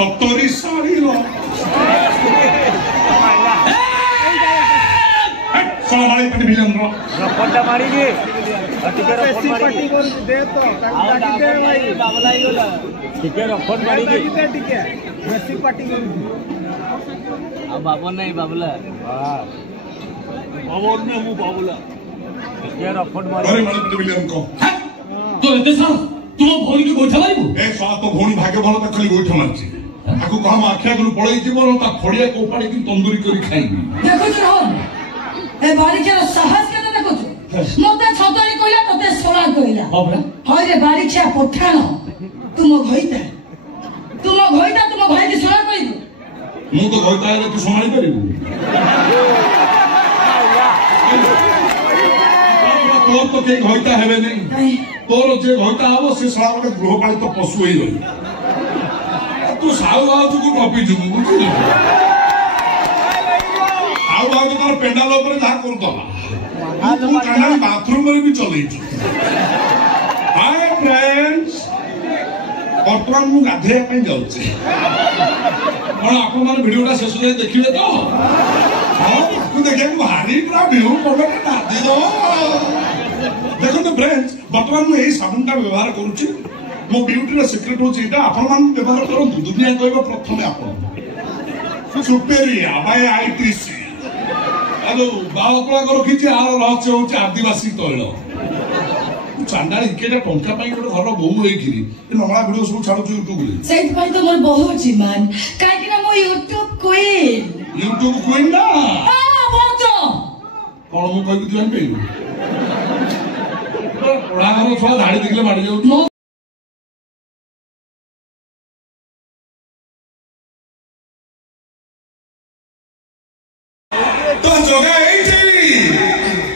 70 साड़ी रो Somali पट बिलन रो रफटा मारी के टिके रफट मारी दे तो टिके भाई बाबला ही होला टिके रफट मारी के टिके बेसिक पार्टी अब बाबन नहीं बाबला हां बाबन में मु बाबला टिके रफट मारी अरे माली पट बिलन को तो एते सा तुम भौणी के गोइठा मारिबो ए सा तो भौणी भाग्य भलो त खाली गोइठा मारची आकु कहम आखिया गुरु पळई जीवन ता खड़िया कोपाड़ी की तंदूरी करी खाइबी देखो छ रोहन ए बारिकेर साहस केना देखो छ मोते छतरी कइला तते सोला कइला बाबरा हाय रे बारिकिया पठाण तुम घइता तुम भाई की सोला कइ मु तो घइता है तू संभाली करिबू तोर तो के घइता हेबे नहीं तोर जे घइता आबो से सळा गोटे गृहपालित पशु होई रही तू साउ बाजू को टपी जु बुझिल साउ बाजू तर पेंडाल ऊपर जा करतला तू काना बाथरूम रे भी चलै छु हाय फ्रेंड्स वर्तमान मु गाधे पे जाउछी कोन आपन मन वीडियोटा शेष जाय देखिले तो हां तू देखे भारी पूरा व्यू कमेंट ना दे दो देखो तो फ्रेंड्स वर्तमान मु एही साबुनटा व्यवहार करूची मो ब्यूटी रे सीक्रेट होची एटा आपन मान व्यवहार करंतु दुनिया कहबो प्रथमे आपन सुपेरिया बाय आईटीसी हेलो बावकला को रखिची आर रहस्य होची आदिवासी तैल चांडाली केटा टंका पाई गोटे घर बहु होइकिरी ए नमला वीडियो सब छाडु यूट्यूब रे सेट भाई तो मोर बहुत जीवन काहे कि ना मो यूट्यूब क्वीन ना हां बोतो कोन मु कहबी तू जान पेइबू ओडा घर छुआ धाड़ी देखले माडी जाउ तो जोगा एठी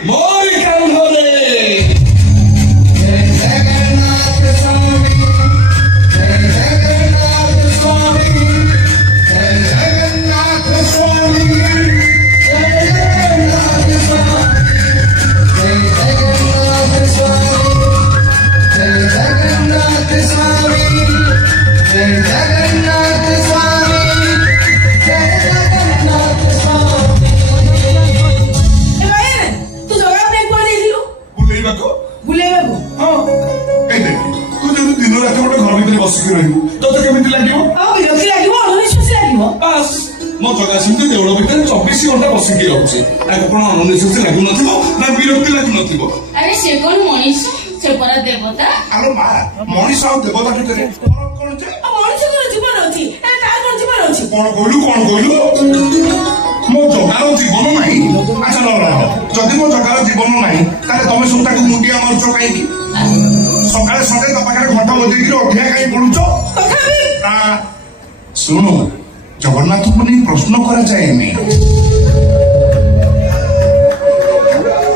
मोरी कान होले मो जगह सिंधु देवड़ भीतर 24 घंटा बसिकी रहउछे ताको कोन अननिश्चित लागु नथिबो ना विरक्ति लागु नथिबो अरे से कोन मनीष से परा देवता आलो मा मनीष आ देवता भितरे कोन जे मनीष को जीवन अछि ए तार कोन जीवन अछि कोन कहलु मो जगार जीवन नाही अच्छा न जदि मो जगार जीवन नाही ताले तमे सुता को मुंडिया मारछो काई की सकाळे सकाळे त पाखरे घंटा बजेकी अठिया काई पडुछो तथापि सुनो जगन्नाथ को नहीं प्रश्न करा जाए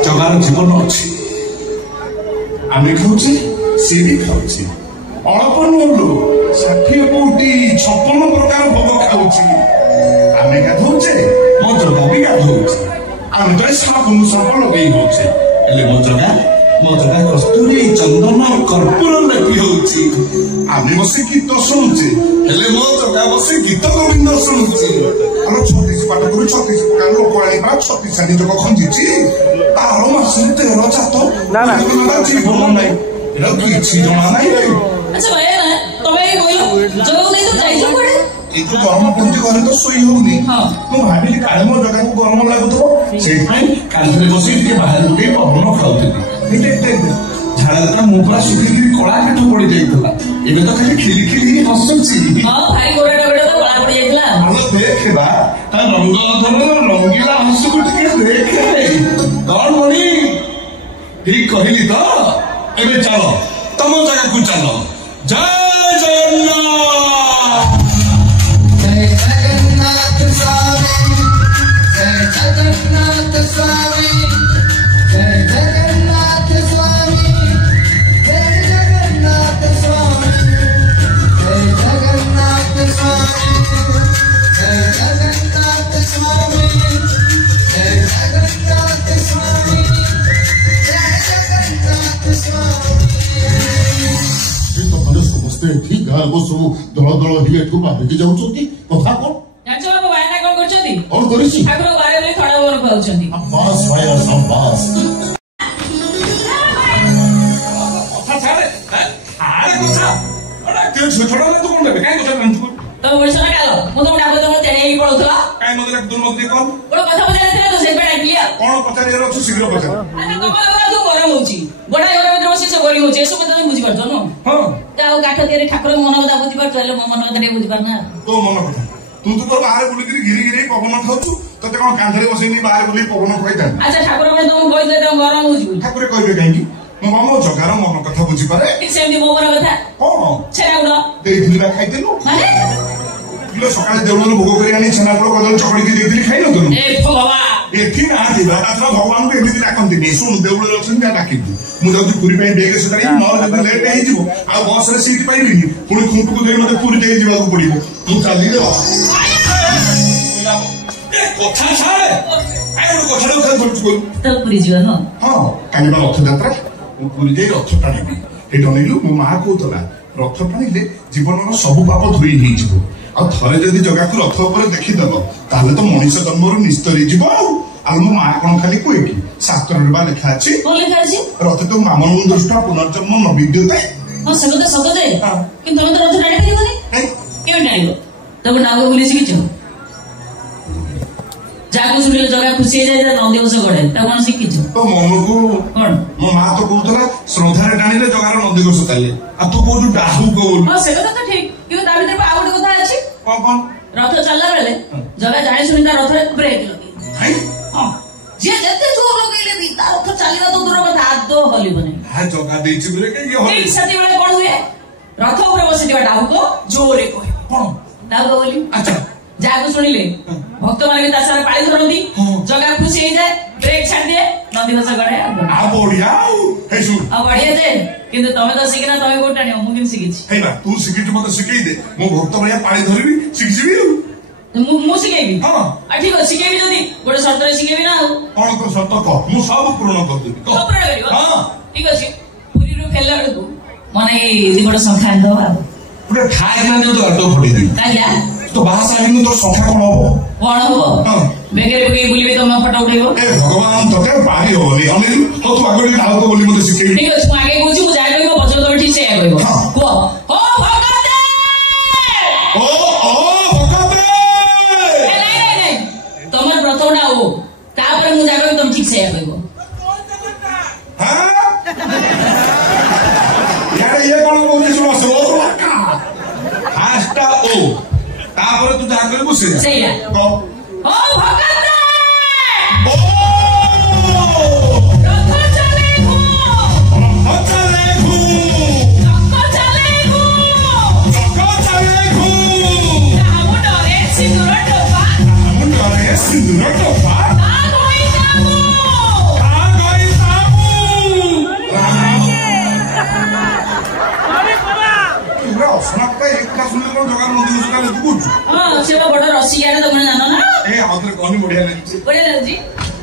जगार जीवन अच्छी आम खाऊे सी भी खाऊे अल्प नुलो 60 कोटी 56 प्रकार भोग खाऊे आम गाधौचे मो जगा भी गाधौचे आम तो साबुन सब लगे होचे मो जगा कस्तूरी चंदन कर्पूर लेपी होची आमे बसे गीत शुणुचे हेले मो जगा बसे गीत गोविंद शुणुचे आरो 36 पाठ करू 36 प्रकार लोक आनी बा 36 सानी जग खंजीची तारो मासे 13 जातो ना जीवन नाही एरा किछि जणा नाही अच्छा भाई ना तबे कोइलो जग नै तो जाइछो कोडे ए तो गरम पड़ुची घरे तो सोई होउनी मो भाबिली काले मो जगा को गरम लागुतो सेइ भाई काले बसे के बाहर उठे पवन खाउतली झाड़ा मुंह पूरा सुखी कला काठ पड़ जाइला एबे तो खाली खिली खिली हसुची हां भाई गोरेटा बेटा तो कला पड़ जाइला आलो देखबा ता रंग रंगीला हसु को टिके देखे कौन मणि ठीक कहली तो एबे चलो तम जगह को चलो जय जगन्नाथ जय जगन्नाथ स्वामी जय जगन्नाथ स्वामी जय जगन्नाथ स्वामी जय जगन्नाथ स्वामी जय जगन्नाथ स्वामी जय जगन्नाथ स्वामी जय जगन्नाथ स्वामी जय जगन्नाथ स्वामी तो समझते ठीक है लोक सब दल दल ही एठू बाहर जाऊंगी कथा कौन ଜାଣିଛ ବାବୁ ଭାଇନା କଣ କରୁଛନ୍ତି? कौन करिछि ଠାକୁର ବାରେ ବୋଲି ଖଡ଼ା ବର ଖାଉଛନ୍ତି। बास भाई शाबाश କଥା ଛାଡେ ଆରେ କଥା ଅଡା ଛୋଟ ଛୋଟ ତୁ କଣ ଦେବେ କାଇଁ କଥା ଜାଣିଛୁ ତମେ ଓଡିଶ ନା କାଲ ମୁଁ ତମକୁ ଡାକୁ ତମକୁ ତେଣେ ହେଇକି ପଳଉଥିଲ କାଇଁ ମତେ ଡାକୁ ଦଉନ ମତେ କଣ ଗୋଟେ କଥା ପଚାରିଥିଲା ତ ସେଇପାଇଁ ଡାକିଲି ଆଉ। କଣ ପଚାରିବାର ଅଛି ଶୀଘ୍ର ପଚାର। ଆରେ କମଳ ଗୁରା ଯୋଉ ଗରମ ହଉଛି ଗୋଟା ଘର ଭିତରେ ବସି ସେ ଗରି ହଉଛି ଏସବୁ ତମେ ବୁଝିପାରୁଛ ନା? ହଁ ଆଉ କାଠ ତିଆରି ଠାକୁର ମନ କଥା ବୁଝିପାରୁଛ ହେଲେ ମୋ ମନ କଥା ଟିକେ ବୁଝିପାରୁନା। ତୋ ମନ କଥା ତୁ ତ ବାହାରେ ବୁଲିକିରି ଘିରି ଘିରି ପବନ ଖାଉଛୁ ତତେ କଣ କାନ୍ଧରେ ବସେଇନି ବାହାରେ ବୁଲି ପବନ ଖାଇଥାନ୍ତି। ଆଚ୍ଛା ଠାକୁର ମାନେ ତମକୁ କହିଥିଲେ ତମ ଗରମ ହଉଛି ବୋଲି ଠାକୁର କହିବେ କାହିଁକି ମୁଁ ମୋ ଜଗାର ମନ କଥା ବୁଝିପାରେ। ଠିକ ସେମିତି ମୋ ମନ କଥା କଣ ଛେରା ଗୁଡ ଦେଇଥିଲି ବା ଖାଇଥିଲୁ ମାନେ ସକାଳେ ଦେଉଳରୁ ଭୋଗ କରି ଆଣି ଛେନାପୋଡ କଦଳୀ ଚକଡିକି ଦେଇଥିଲି ଖାଇନଥିଲୁ ଏ ବାବା ଏଠି ନାହାନ୍ତି ବା ତାଛଡା ଭଗବାନଙ୍କୁ ଏମିତି ଡାକନ୍ତିନି ଶୁଣୁ ଦେଉଳରେ ଅଛନ୍ତି ଯାହା ଡାକିବୁ ମୁଁ ଯାଉଛି ପୁରୀ ପାଇଁ ବେଗ ସଜାଡିବି ନହେଲେ ଯଦି ଲେଟ୍ ହେଇଯିବ ଆଉ ବସରେ ସିଟ୍ ପାଇବିନି ପୁଣି ଖୁଣ୍ଟକୁ ଦେଇ ମତେ ପୁରୀ ଦେଇ ଯିବାକୁ ପଡିବ ମୁଁ ଚାଲିଲେ କଥା ଛାଡେ କଥାଟାକୁ ଖାଲି ଧରୁଛୁ କରୁ ତ ପୁରୀ ଯିବା ନୁହଁ ହଁ କାଲି ବା ରଥଯାତ୍ରା ମୁଁ ପୁରୀ ଯାଇ ରଥ ଟାଣିବି ଏଇଠି ଅନେଇଲୁ ମୋ ମା କହୁଥିଲା ରଥ ଟାଣିଲେ ଜୀବନର ସବୁ ପାପ ଧୋଇ ହେଇଯିବ ଆଉ ଥରେ ଯଦି ଜଗାକୁ ରଥ ଉପରେ ଦେଖିଦେବ ତାହେଲେ ତ ମଣିଷ ଜନ୍ମରୁ ନିସ୍ତରୀ ଯିବ ଆଉ ମୋ ମା କଣ ଖାଲି କୁହେ କି ଶାସ୍ତ୍ରରେ ବା ଲେଖା ଅଛି କଣ ଲେଖା ଅଛି ରଥ ତ ମାମନ ଦୃଷ୍ଟା ପୁନର୍ଜନ୍ମ ନ ବିଦ୍ୟତେ ହଁ ସେ କଥା ସତ ଯେ କିନ୍ତୁ ତମେ ତ ରଥ ଟାଣି ପାରିବନି କେମିତି ଟାଣିବ ତମେ ନାଗ ବୋଲି ଶିଖିଛ ଯାହାକୁ ଶୁଣିଲେ ଜଗା ଖୁସି ହେଇଯାଏ ନନ୍ଦିଘୋଷ ଗଡେ ତାକୁ କଣ ଶିଖିଛ ତ ମନକୁ କଣ ମୋ ମା ତ କହୁଥିଲା ଶ୍ରଦ୍ଧାରେ ଟାଣିଲେ ଜଗାର ନନ୍ଦିଘୋଷ ଚାଲେ ଆଉ ତୁ କହୁଛୁ ଡାହୁ କହୁଛୁ ହଁ ସେ କଥା ତ ଠିକ କିନ୍ତୁ ତା ଭିତରେ ଆଉ ଗୋଟେ କଥା ଅଛି କଣ ରଥ ଚାଲିଲା ବେଳେ ଜଗା ଜାଣି ଶୁଣି ତା ରଥରେ ବ୍ରେକ୍ ଲଗେଇ ହଁ ଯିଏ ଯେତେ ଜୋର ଲଗେଇଲେ ବି ତା ରଥ ଚାଲିବା ତ ଦୂର କଥା ଆଦୌ ହଲିବ ନାହିଁ ଜଗା ଦେଇଛି ବୋଲେ ଠିକ ସେତେବେଳେ କଣ ହୁଏ ରଥ ଉପରେ ବସିଥିବା ଡାହୁକ ଜୋରେ କହେ କଣ ଡାହୁକ ବୋଲି ଆଚ୍ଛା ଯାହାକୁ ଶୁଣିଲେ ଭକ୍ତ ମାନେ ବି ତା ସାରା ପାଳି ଧରନ୍ତି ଜଗା ଖୁସି ହେଇଯାଏ ବ୍ରେକ୍ ଛାଡିଦିଏ ନନ୍ଦିଘୋଷ ଗଡେ ଆଉ ବଢିଆ ଆଉ ବଢିଆ ଯେ କିନ୍ତୁ ତମେ ତ ଶିଖିନା ତମେ କୋଉଠି ଆଣିବ ମୁଁ କେମିତି ଶିଖିଛି ହେଇବା ତୁ ଶିଖିଛୁ ମତେ ଶିଖେଇ ଦେ ମୁଁ ଭକ୍ତ ଭଳିଆ ପାଳି ଧରିବି ଶିଖିଯିବି ମୁଁ ଶିଖେଇବି ହଁ ଠିକ ଅଛି ଶିଖେଇବି ଯଦି ଗୋଟେ ସର୍ତ୍ତରେ ଶିଖେଇବି ନା ଆଉ କଣ ତ ସର୍ତ୍ତ କହ ମୁଁ ସବୁ ପୂରଣ କରିଦେବି ଠିକ ଅଛି ପୁରୀରୁ ଫେରିଲା ବେଳକୁ ମାନେ ଏଇ ଗୋଟେ ସଂଖ୍ୟା ଆଣିଦବା ଆଉ ଗୋଟେ ଠାଏ ମାନେ ତୁ ଆଟ ଫଟେଇଦେବି ଆଜ୍ଞା ତ ବାହାସ ଆଣିବୁ ତୋର ସଂଖ୍ୟା କଣ ହବ କଣ ହବ ବେଗରେ ପକେଇ ବୁଲିବି ତମ ଫଟୋ ଉଠେଇବ ଏ ଭଗବାନ ତତେ ପାରି ହବନି ଅନେଇଲୁ ହଉ ତୁ ଆଗ ଟିକେ ଆଳତ ବୋଲି ମତେ ଶିଖେଇବି ଠିକ ଅଛି ମୁଁ ଆଗେ କହୁଛି ମୁଁ ଯାହା କହିବ ପଛରେ ତମେ ଠିକ ସେଇଆ କହିବ କୁହ ଓ ଭଗତେ ଓ ଭଗତେ ନାଇଁ ତମର ପ୍ରଥମଟା ଓ ତାପରେ ମୁଁ ଯାହା କହିବି ତମେ ଠିକ ସେଇଆ କହିବ ଇଏ କଣ କହୁଛି ଶୁଣ ଫାଷ୍ଟଟା ଓ ତାପରେ ତୁ ଯାହା କହିବୁ ସେଇଆ ଓ ଭଗତେ ସେ ବଡ ରସିକିଆଟା ତମେ ଜାଣ ନା ବଢିଆ ଲାଗୁଛି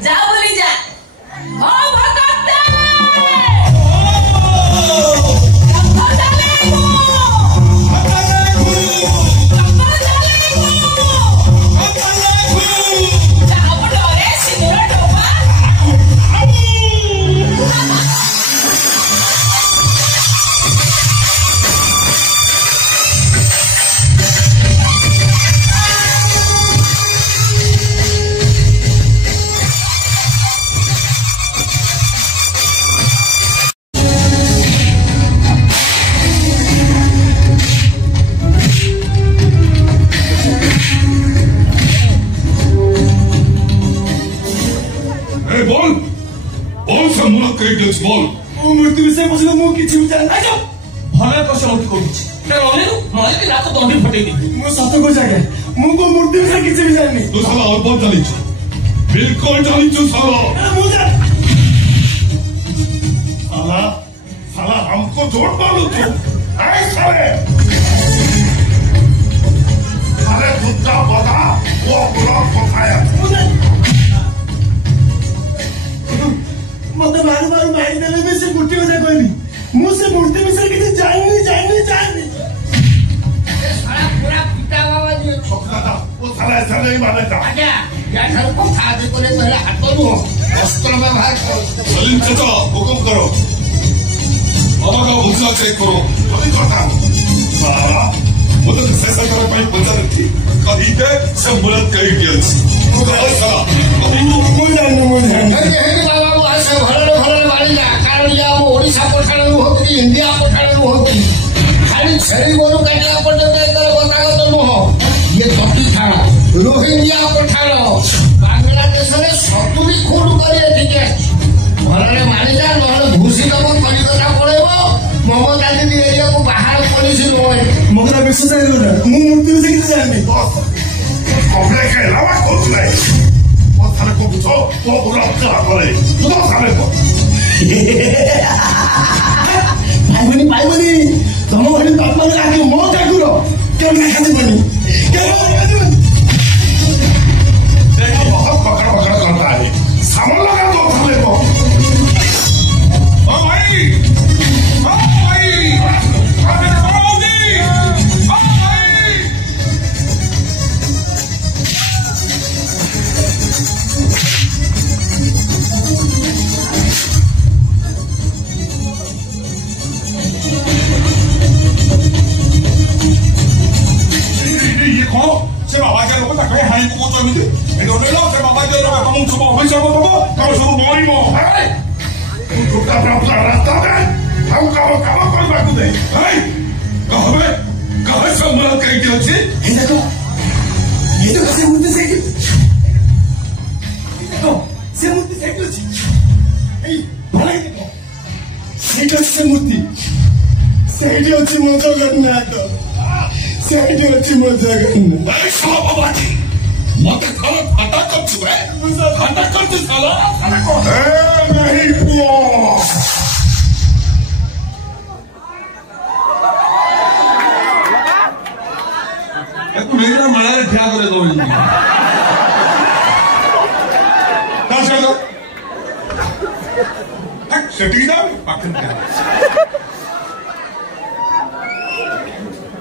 ଯା ବୋଲି ଯା ମୂର୍ତ୍ତି ବିଷୟ ପଛରେ ମୁଁ କିଛି ବି ଜାଣି ଭଲ ପ୍ରଶ୍ନ ମତେ କରୁଛି ରାତ ଦଣ୍ଡି ଫଟେଇଦେବି ମୁଁ ସତ କହୁଛି ଆଜ୍ଞା ମୁଁ କୋଉ ମୂର୍ତ୍ତି ବିଷୟ କିଛି ବି ଜାଣିନି ତୁ ସାଲା ଅଳ୍ପ ଜାଣିଛୁ ବିଲକୁଲ ଜାଣିଛୁ ସାଲା साला हमको झूठ बोलू तू साले अरे खुदा बता वो बुरा पकाया मत बार बार मारी देले भी से गुटी हो जा कोई भी मुझे मूर्ति विषय किसी जानी ତା ବାବା ଯିଏ ଓ ସାରା ସାରା ଏଇ ମାନେ ତା ଆଜ୍ଞା ୟାଠାରୁ କଥା ଆଜି ପରେ କହିଲେ ହାତ ନୁହଁ ଅସ୍ତ୍ର ବ୍ୟବହାର କର ସଲିମ ଚାଚା ହୁକୁମ କର আমাকে বুঝা চেক করো আমি কথা সারা मुझे शेष करे ପାଇଁ ପଚାରିଛି କହିବେ ସେ ମୁରତ କହିକି ଅଛି ମୁଁ କହିଲି ସାରା ମୁଁ ଜାଣିନି ବାବା ମୁଁ ଆସେ ଘରରେ ଘରରେ ବାଳିଲା କାରଣ ଇଏ ଆମ ଓଡ଼ିଶା ପଠାଣରୁ ହଉ କି ଇଣ୍ଡିଆ ପଠାଣରୁ ହଉ କି ଖାଲି ଛେଳି ଗୋରୁ କାଟିଲା ପର୍ଯ୍ୟନ୍ତ ଏକରେ ଗତାଗତ ନୁହଁ ଇଏ ତଟିଠାଣ ରୋହିଙ୍ଗ୍ୟା ପଠାଣ ବାଂଲାଦେଶରେ 70 ଖୁନ କରି ଏଠିକି ଆସିଛି ଘରରେ ମାରିଲା ନହେଲେ ଘୁଷି ଦବ କଲିକତା ପଳେଇବ ମମତା ଦିଦି ଏରିଆକୁ ବାହାର ପୋଲିସ ନୁହେଁ ମମତା ବିଶ୍ୱ ଜାଣିଲ ମୁଁ ମୂର୍ତ୍ତି ବିଷୟ କିଛି ଜାଣିନି କମ୍ପ୍ଲେନ୍ ହେଲା ବା କହୁଥିଲେ ମୋ ଥାନେ କହୁଛ ମୋ ପୁରା ଅଚଳା କରେ ତୁ ତ ଥାନେ କହ ପାଇବନି ତମ ଭଳି ବାପା ଆଗେ ମୋ ଠାକୁର କେବେ ଦେଖାଯିବନି ବହୁତ ପକଡ଼ ପକଡ଼ କରତା है ସାମଲ ଲଗା ତ ଥାନେ କହ ସେ ବାବା ଯେ ଲୋକ ତାକୁ ହାଣି ପକଉଛ ଏମିତି ଏଠି ଅନେଇଲ ସେ ବାବା ଯେ ଲୋକ ତମକୁ ସବୁ ଅଭିଶାପ ଦବ ତମେ ସବୁ ମରିବ ରାସ୍ତା ଦେ ଆଉ କାମ କରିବାକୁ ଦେ କହବେ କହେ ସେ ମୁରତ କେଇଟି ଅଛି ଏ ଦେଖ ସେ ମୂର୍ତ୍ତି ସେଇଠି ଦେଖ ସେ ମୂର୍ତ୍ତି ସେଇଠି ଅଛି ଏଇ ଭଲାଇ ଦେଖ ସେଇଠି ଅଛି ସେ ମୂର୍ତ୍ତି ସେଇଠି ଅଛି ମୋ ଜଗନ୍ନାଥ ସେଇଠି ଅଛି ମୋ ଜଗନ୍ନାଥ ବାବାଜୀ ମତେ କଣ ଫାଟା କରୁଛୁ ଫାଟା କରୁଛୁ ସାଲା ନାହିଁ ପୁଅ ମେଳାରେ ଠିଆ করে ଦଉଛନ୍ତି ସେଠିକି ଯାଉ ପାଖରେ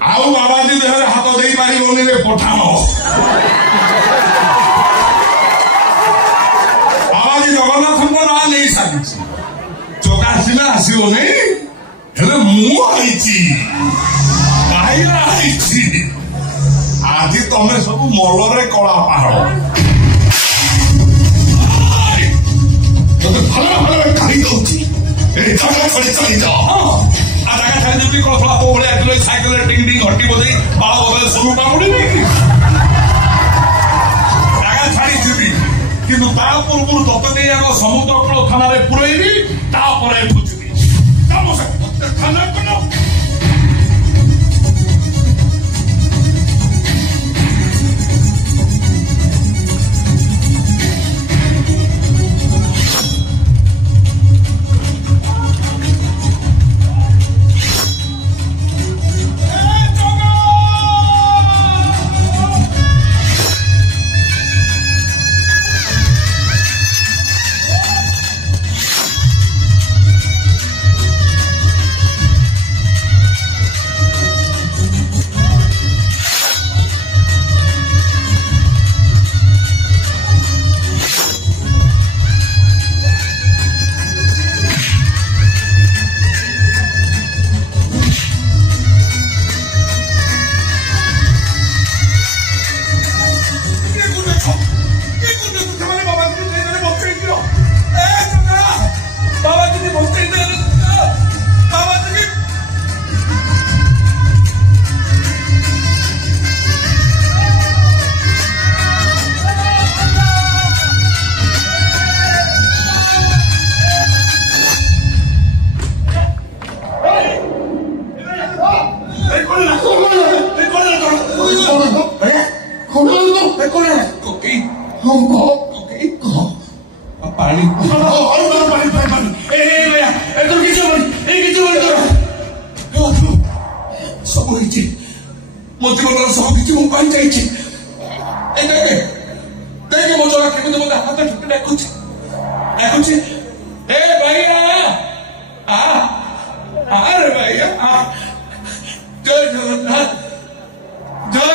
ଆଉ ବାବାଜୀ ଦେହରେ ହାତ ଦେଇପାରିବନି ରେ ପଠାଣ ବାବାଜୀ ଜଗନ୍ନାଥଙ୍କ ନାଁ ନେଇ ସାରିଛି ଚକାସିଲେ ଆସିବନି ହେଲେ ମୁଁ ଆଇଛି ଭାଇରା ଆଇଛି ଆଜି ତମେ ସବୁ ମଲରେ କଳା ପାହାଡ଼ ତତେ ଭଲ ଭାବରେ ଖାଇ ଦଉଛି ଏଇ ଜାଗା ଛାଡ଼ି ଚାଲିଯାଅ ଜାଗା ଛାଡ଼ି ଯେମିତି କଳା ପୋ ଭଳିଆ ଆସିଲେ ସାଇକେଲରେ ଟିଙ୍ଗ ଟିଙ୍ଗ ଘଟି ବଜେଇ ବାଳ ବଦଳେ ସରୁ ପାමුଡ଼ି ନେଇକି ଜାଗା ଛାଡ଼ି ଯିବି କିନ୍ତୁ ତା ପୂର୍ବରୁ ତତେ ନେଇ ଆମ ସମୁଦ୍ର କୂଳ ଥାନାରେ ପୁରେଇବି ତାପରେ ବୁଝିବି କାମ ଥାନା କଲ जय जगन्नाथ जय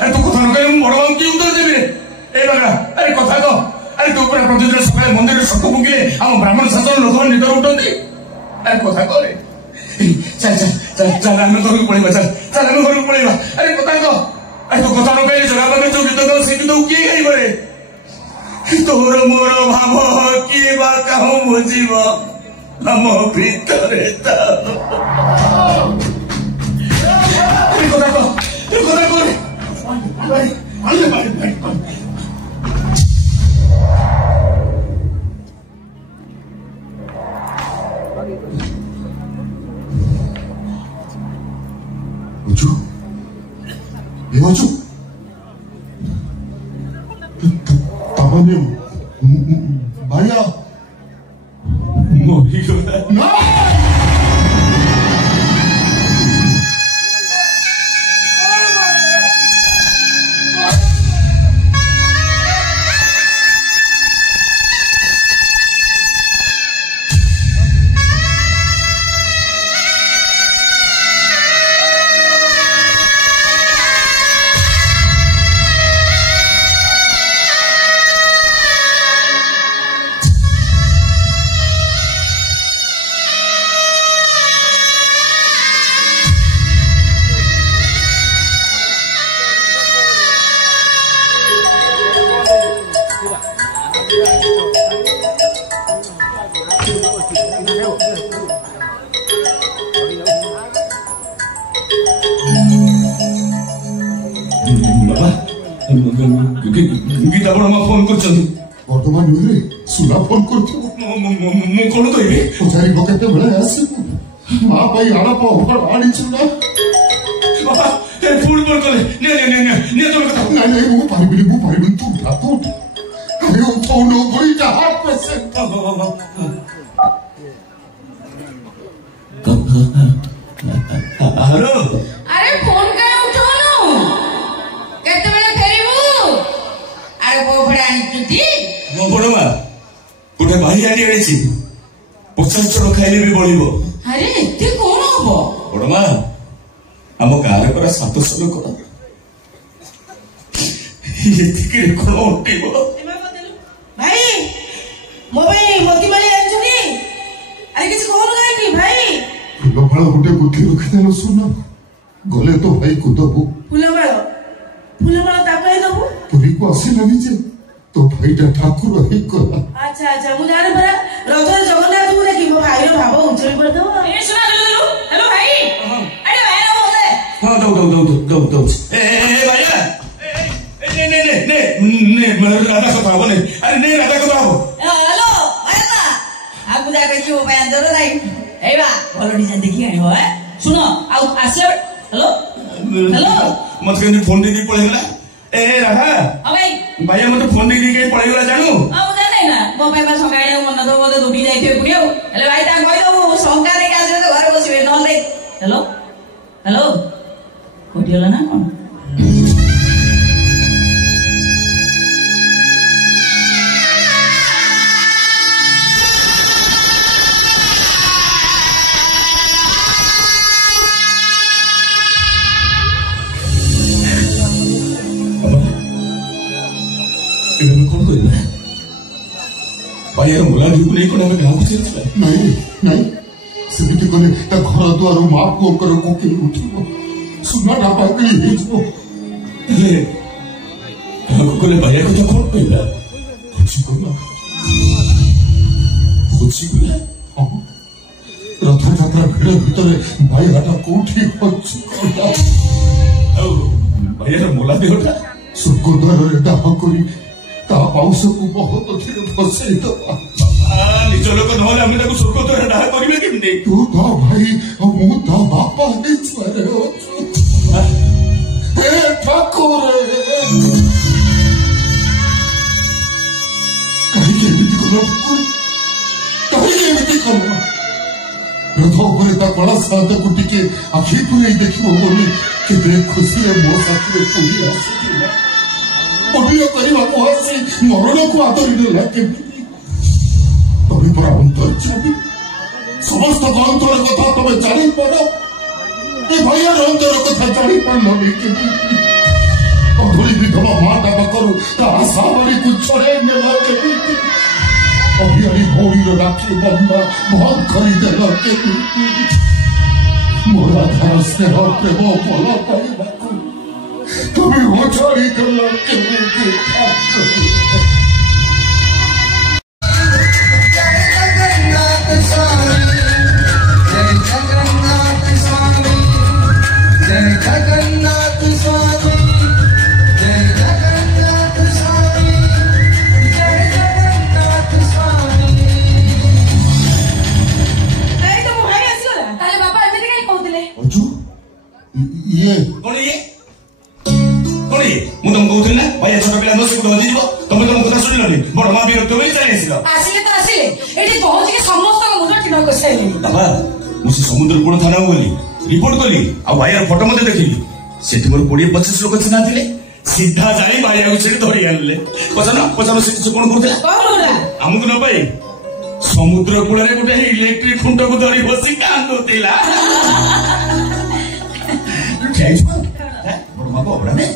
अरे तू कथा न कहले बड़ बाबू की उत्तर देबी रे ए बागड़ा अरे कथा तो अरे तू पूरा प्रतिदिन सकाळे मंदिर रे सत्य मुगिले हम ब्राह्मण शासन लोक निदर उठंती अरे कथा करे चल चल चल चल हम घर को पळेबा चल हम घर को पळेबा अरे कथा तो अरे तू कथा न कहले जगा बाबे जो गीत गाउ से गीत किए गाई बरे तोर मोर भाव किए बा कहूं बुझिबो हम भीतर ता अरे कथा करे भाई भाई भाई 어쭈? 어쭈? 다만님 마야 뭐 이거 나 गीता बड़ फोन कर ବର୍ତ୍ତମାନ ନ୍ୟୁଜରେ ସୁନା ଫୋନ କରୁଥିବ ମୁଁ କଣ କହିବି ପଚାରିବ କେତେବେଳେ ଆସିବୁ ମା ପାଇଁ ଆଳାପ ଅଭାବ ଆଣିଛୁ ନା ବାପା ଫୋନ କଲେ ନେ ତୋର କଥା ନାଇଁ ନାଇଁ ମୁଁ ପାରିବିନି ତୁ ଉଠା ଆରେ ଉଠଉନ ଦୁଇଟା ହାର୍ଟ ପେସେଣ୍ଟ ହ୍ୟାଲୋ अरे फोन का उठाओ केते बेले फेरिबू अरे बोफड़ा आनिचुती ମୋ ବଡ ମା ଗୋଟେ ଭାଇ ଆଣି ଆଣିଛି 50 ଜଣ ଖାଇଲେ ବି ବଳିବ अरे एते कोन हबो ବଡ ମା ଆମ ଗାଁରେ ପରା 700 ଲୋକ ଏତିକିରେ କଣ ଉଠିବ भाई मो भाई मोती माली आनिचुनी अरे किसी कोन गाय भाई ଫୁଲମାଳ ଗୋଟେ ବୁଦ୍ଧି ରଖିଦେଲ ସୁନା ଗଲେ ତ ଭାଇକୁ ଦବୁ फुलमाଳ ताको ही दबु ପୁରୀକୁ ଆସିଲାନି ଯେ तो भाईटा ठाकुर ହେଇଗଲା अच्छा अच्छा मु जाने परा रथर जगन्नाथ को देखि मो भाई रो भाव उछली पड़ दो ए सुना हेलो भाई अरे भाई रो बोले हां दो ए भैया ने राधा को भाव ने अरे ने राधा को भाव हेलो भैया आगु जा के जो भाई अंदर नहीं ए बा भलो डिजाइन देखि आनी हो सुनो आ आसे हेलो मत के फोन दे दी पळेला ए राधा हां भाई भैया मत फोन दे दी के पळेला जानू हां मु जाने ना मो भाई बा संगाई मन तो मते दुटी जाइथे पुडियो हेलो भाई ता कहि दो संगा रे काजे तो घर बसिबे न ले हेलो कोटियोला ना कोन भैया मुला ढुक नहीं कोने में गांव से नहीं ସେମିତି କଲେ ତା ଘର ଦୁଆର ମା ପୁଅଙ୍କର କୋକିଲ ଉଠିବ ସୁନାଟା ପାଗଳି ହେଇଯିବ ହେଲେ କାହାକୁ କଲେ ଭैया କଥା କଣ କହିଲା ବୁଝିଗଲା ରଥଯାତ୍ରା ଭିଡ଼ ଭିତରେ ଭାଇହାଟା କୋଉଠି ଅଛି ଆଉ ଭैୟାର ମୁଲା ଦେହଟା ସ୍ୱର୍ଗଦ୍ୱାରରେ ଦାହ କରି ତା ପାଉସକୁ ବହୁତ ଧୀରେ ଫସେଇ ଦବା ନିଜ ଲୋକ ନହେଲେ ଆମେ ତାକୁ ସ୍ୱର୍ଗଦ୍ୱାରରେ ଦାହ କରିବେ କେମିତି ତୁ ତା ଭାଇ ଆଉ ମୁଁ ତା ବାପା ହେଇଛୁଆରେ ଅଛୁ ହେ ଠାକୁର କାହିଁକି ଏମିତି କଲ କାହିଁକି ଏମିତି କଲ ରଥ ଉପରେ ତା କଳା ସାତକୁ ଟିକେ ଆଖି ପୁରେଇ ଦେଖିବ ବୋଲି କେତେ ଖୁସିରେ ମୋ ସାଥିରେ ପୁରୀ ଆସିଥିଲା ଅଭିନୟ କରିବାକୁ ଆସି ମରଣକୁ ଆଦରି ନେଲା କେମିତି ତମେ ପରା ଅନ୍ତର୍ଯାମୀ ସମସ୍ତଙ୍କ ଅନ୍ତର କଥା ତମେ ଜାଣିପାର ଏ ଭୟାର ଅନ୍ତର କଥା ଜାଣିପାରିଲନି କେମିତି ପାଖରୁ ତା ଆଶା ବାଡ଼ିକୁ ଛଡ଼େଇ ନେଲା କେମିତି? ଅଭିଆରୀ ଭଉଣୀର ରାକ୍ଷୀ ବନ୍ଧା ଭଙ୍ଗ କରିଦେଲ କେମିତି? ମୋ ରାଧାର ସ୍ନେହ ପ୍ରେମ ଭଲ ପାଇବାକୁ তুমি ওছাড়ি দেল কেମିତି? ଇଏ କଣ ଇଏ କଣ ଇଏ? ମୁଁ ତମକୁ କହୁଥିଲି ନା ଭାଇ ଛୋଟ ପିଲା ଦୋଷ ହଜିଯିବ, ତମେ ତମ କଥା ଶୁଣିଲନି। ବଡ ମା ବିରକ୍ତ ବୋଲି ଚାଲି ଆସିଲ। ଆସିଲେ ତ ଆସିଲେ, ଏଠି ପହଞ୍ଚିକି ସମସ୍ତଙ୍କ ମୁଣ୍ଡ ଟିଣ କଷାଇଲେଣି। ବାବା ମୁଁ ସେ ସମୁଦ୍ର କୂଳ ଥାନାକୁ ଗଲି, ରିପୋର୍ଟ କଲି, ଆଉ ଭାଇର ଫଟୋ ମଧ୍ୟ ଦେଖିଲି। ସେଠି ମୋର 20-25 ଲୋକ ଚିହ୍ନା ଥିଲେ। ସିଧା ଯାଇ ଭାଇଆକୁ ସେଠି ଧରି ଆଣିଲେ। ପଚାର ସେ କିଛି କଣ କରୁଥିଲା ଆମକୁ ନ ପାଇ ସମୁଦ୍ର କୂଳରେ ଗୋଟେ ଇଲେକ୍ଟ୍ରିକ ଖୁଣ୍ଟକୁ ଧରି ବସି କାନ୍ଦୁଥିଲା। ବଡ ମାକୁ ଅବଢା ଦେ।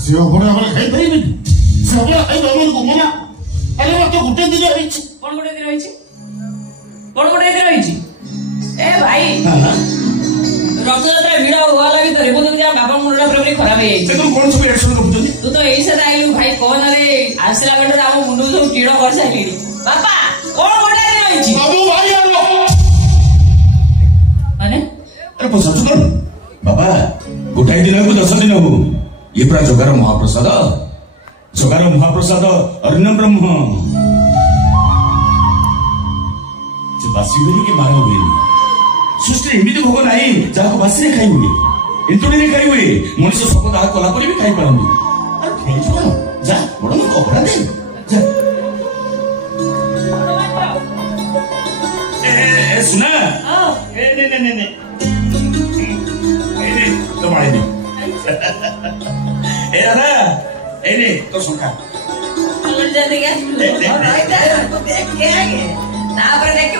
ସେ ଅବଢା ଆମର ଖାଇପାରିବେନି। ସେ ଅବଢା ଖାଇପାରିବେନି ମନା। ଆରେ ମାତ୍ର ଗୋଟେ ଦିନ ହେଇଛି। କଣ ଗୋଟେ ଦିନ ହେଇଛି? କଣ ଗୋଟେ ଦିନ ହେଇଛି? ଏ ଭାଇ ରଥଯାତ୍ରା ଭିଡ ହওয়া ଭିତରେ ମୁଁ ତ ବାବା ମୁଣ୍ଡଟା ପୁରା ଖରାପ ହେଇଯାଇଛି। କଣ ସବୁ ରିଆକ୍ସନ କରୁଛନ୍ତି? ତୁ ତ ଏଇ ସାଥେ ଆଇଲୁ ଭାଇ କହନା ରେ, ଆସିଲା ବେଳରେ ଆମ ମୁଣ୍ଡକୁ ସବୁ ଟିଣ କରିସାରିଲିଣି। ବାପା କଣ ଗୋଟେ ଦିନ ହେଇଛି? ମାନେ ପଚାରୁଛୁ କଣ? ବାବା ଗୋଟାଏ ଦିନ ହବୁ 10 ଦିନ ହବୁ, ଇଏ ପୁରା ଜଗାର ମହାପ୍ରସାଦ। ଜଗାର ମହାପ୍ରସାଦ ଅନ୍ନ ବ୍ରହ୍ମ। ସେ ବାସି ହୁଏନି କି ବାର ହୁଏନି। ସୃଷ୍ଟିରେ ଏମିତି ଭୋଗ ନାହିଁ ଯାହାକୁ ବାସିରେ ଖାଇ ହୁଏ, ଏନ୍ତୁଡ଼ିରେ ଖାଇ ହୁଏ। ମଣିଷ ସବୁ ତାହା କଲା ପରେ ବି ଖାଇପାରନ୍ତି। ଆଉ ଖେଳିଛୁ କଣ? ଯା ବଡ ମୁଁ ଅପରା ଦେ। ସୁନା তো মারিনি এ দাদা এই রে তোর সংখ্যা তারপরে দেখি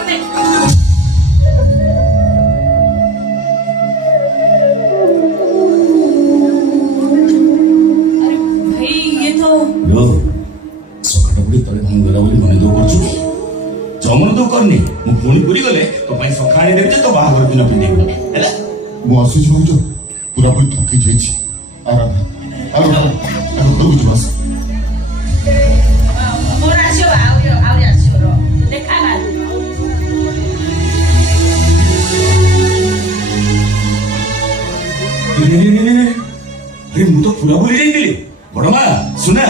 ତଳେ ଭାଙ୍ଗିଗଲା ବୋଲି ମନେ ଦୁଃଖ କରୁଛୁ କି? ଜମନ ଦୁଃଖ କରିନି। ମୁଁ ପୁଣି ପୁରୀ ଗଲେ ତୋ ପାଇଁ ସଖା ଆଣିଦେବି ଯେ ତୋ ବାହାଘର ଦିନ ପିନ୍ଧିବୁ ହେଲା। ମୁଁ ଆସୁଛି ଭାଉଜ, ପୁରାପୁରି ଥକି ଯାଇଛି। ଘରକୁ ଯିବା। ମୋର ଆସିବ ଆହୁରି ଆସିବ ଦେଖା ନା। ମୁଁ ତ ପୁରା ଭୁଲି ଯାଇଥିଲି। ବଡ ମା ସୁନା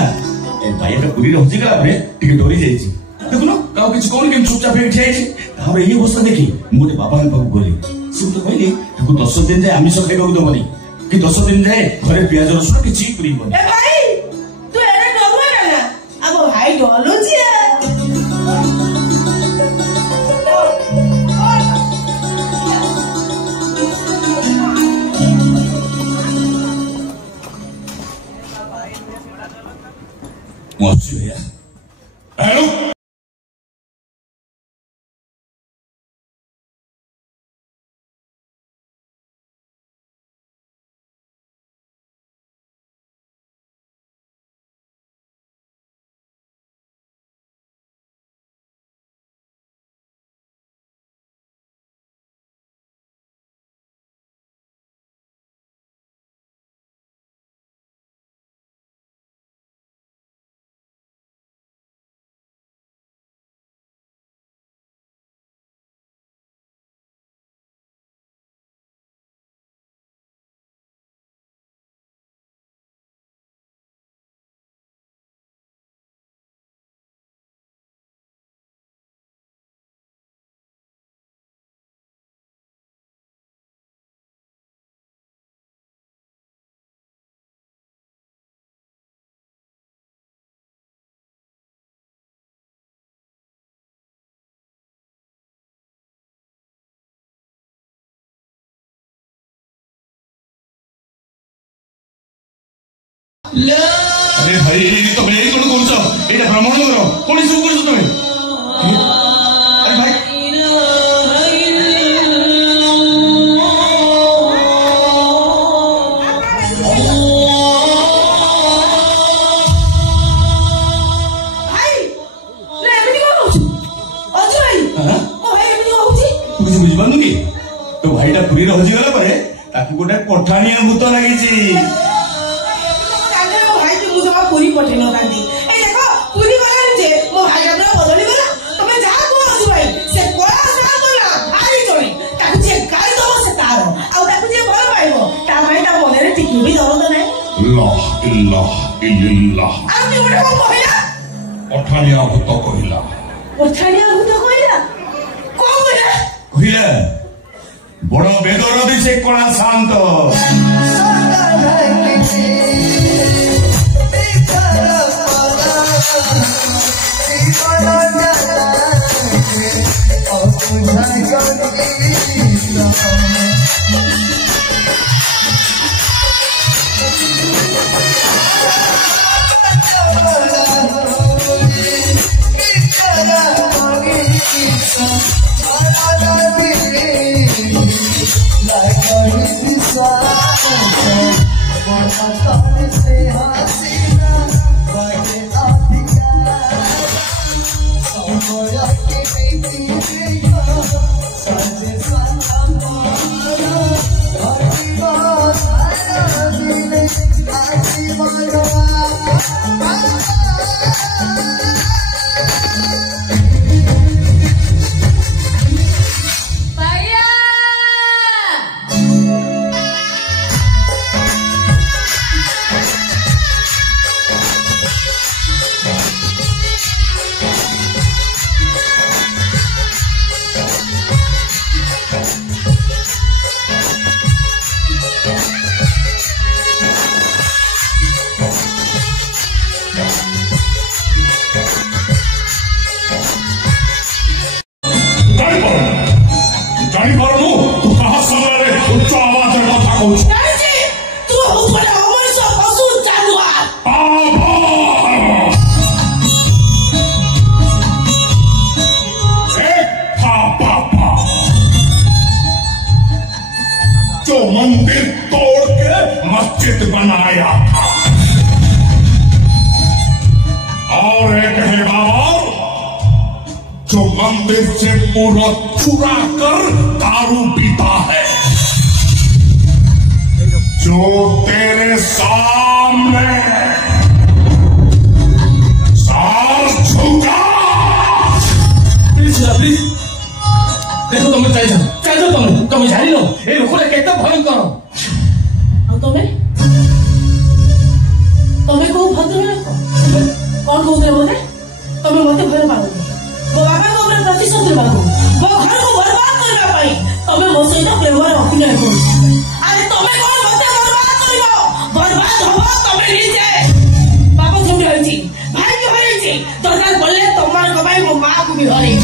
ଭାଇଟା ପୁରୀରେ ହଜିଗଲା ପରେ ଟିକେ ଡରି ଯାଇଛି। ଦେଖୁନ କାହାକୁ କିଛି କହୁନି, କେମିତି ଚୁପଚାପ ଠିଆ ହେଇଛି। ତାପରେ ଏଇ ଅବସ୍ଥା ଦେଖି ମୁଁ ଗୋଟେ ବାବାଙ୍କ ପାଖକୁ ଗଲି। ସେ ମତେ କହିଲେ ତାକୁ 10 ଦିନ ଯାଏ ଆମିଷ ଖାଇବାକୁ ଦବନି, କି 10 ଦିନ ଯାଏ ଘରେ ପିଆଜ ରସୁଣ କିଛି ପୁରେଇବନି। ତୁ ଏଡେ ଡରୁଆ ନା ଆମ ଭାଇ ଡରୁଛି। Allô? अरे भाई तमे एई कोन करूछ एटा ब्राह्मण घर कोन सब करूछ तमे अरे भाई गोटे पठानिया भूत लगी भाई की मुझे पूरी पठे न दादी ए देखो पूरी वाला जे मो भाई अपना बदली गला तमे जा को आज भाई से कोला सा गला भाई चोरी ताकू जे गाय दो से तारो आ ताकू जे भल पाइबो ता भाई ता मने रे टिकु भी दरद नै अल्लाह इल्लाह इल्लाह आ तू बडे को कहला पठानिया भूत कहला पठानिया भूत कहला को बोला कहले बड़ बेदरदी से कणा शांत जो मंदिर तोड़ के मस्जिद बनाया था और एक है बाबा जो मंदिर से मूर्त चुरा कर दारू पीता है जो तेरे सामने सार झुका देखो तुम चाहिए तुम जानी लो ये लोग केते भयंकर तुम्हें को भद्र लोक कौन कहते बोले तुम्हें मत भय पाओ मो बाबा को ऊपर प्रतिशोध लेबाको मो घर को बर्बाद करबा पई तुम्हें मो सहित प्रेम अभिनय करू अरे तुम्हें कौन मत बर्बाद हो तुम्हें नीचे बाबा झुंड होई भाई के होई दरकार बोले तुम्हार कमाई मो मां को भी हरे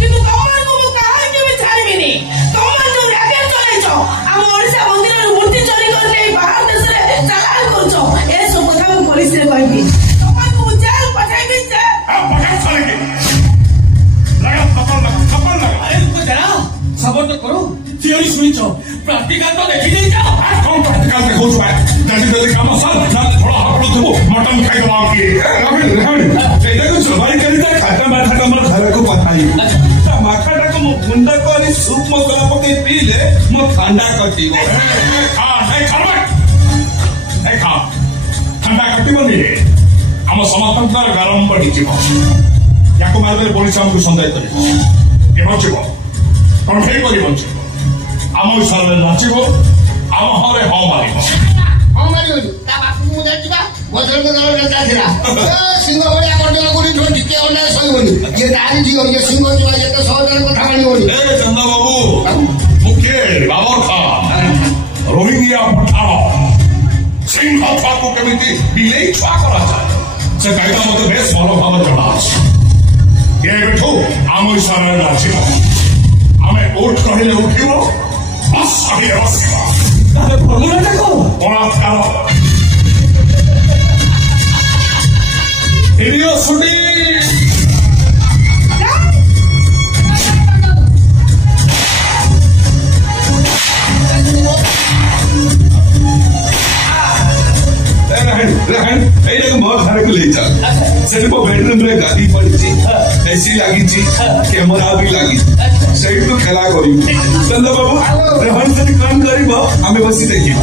किंतु तुम्हार को मो कहा के भी छाड़बिनी तुम्हार जो रैकेट चलेछो हम ओडिसा मंदिर मूर्ति चोरी करले बाहर देश रे चालान करछो ए सब কথা मो पुलिस रे कहबी तुम्हार को जेल पठाई दिसे पकड़ साले लगा थप्पड़ लगा अरे तुमको जरा सबर तो करो थियोरी सुनी छो प्रैक्टिकल तो देखी नहीं जाओ कौन प्रैक्टिकल देखो छो जल्दी काम साल थोड़ा हाकड़ो थो मटन खाई दवा के देखो छो भाई करी था खाता माथा हमर घर को पठाई माखाटा को मो गुंडा को अनि सूप मसला पके पीले मो ठंडा करती गो खा ठंडा करती बनी हम समर्थन गरम पड़ी जीव या मारे पुलिस आमको सन्देह कर बचब कंठे कर बचब आम हिसाब से नाचब आम हरे हाँ मार सिंह भाया गर्जन कर टिके अन्याय सहबनी ये नारी झील ये सिंह जीवा ये सहजन कथा मानबनी चंदा बाबू मुखे बाबर खा रोहिंग्या पठाण सिंह छुआ को केमिति बिलेई छुआ करा जाए से कहिला मते बेस भल भाव जणा अछि ये बेठो आम इशारा नाचिब आमे ओठ कहिले उठिबो बस अभी रसिबा अरे फॉर्मूला देखो कोना खाओ वीडियो शूटिंग बहुत सारे को ले जा सिर्फ बेडरूम में गाड़ी पड़ी थी एसी लगी कैमेरा भी लगी से खेला कर चंद बाबू रिहर्सल कौन कर आम बस देखिए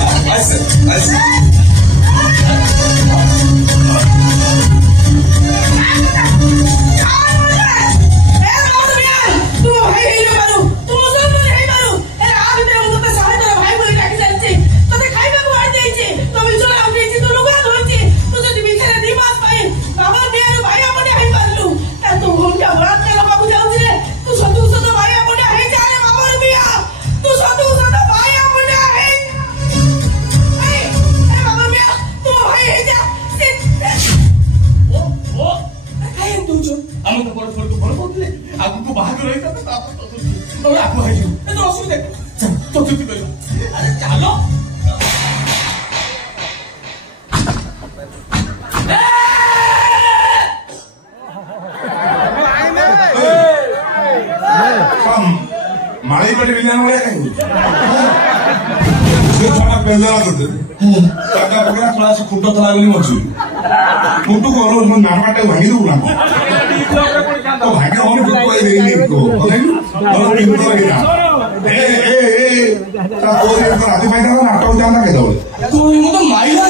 माड़ी पटे विज्ञान वाले कहीं छोटा पेंजरा करते टाका पकड़ा थोड़ा सा खुट्टा थला गली मचू खुट्टू को रोज मन नाटवाटे भागी दो ना तो भागे और भी कोई नहीं को नहीं और भी तो लगे ना ए ता तो ये तो आदि भाई का नाटक जाना के दो तो ये तो माइला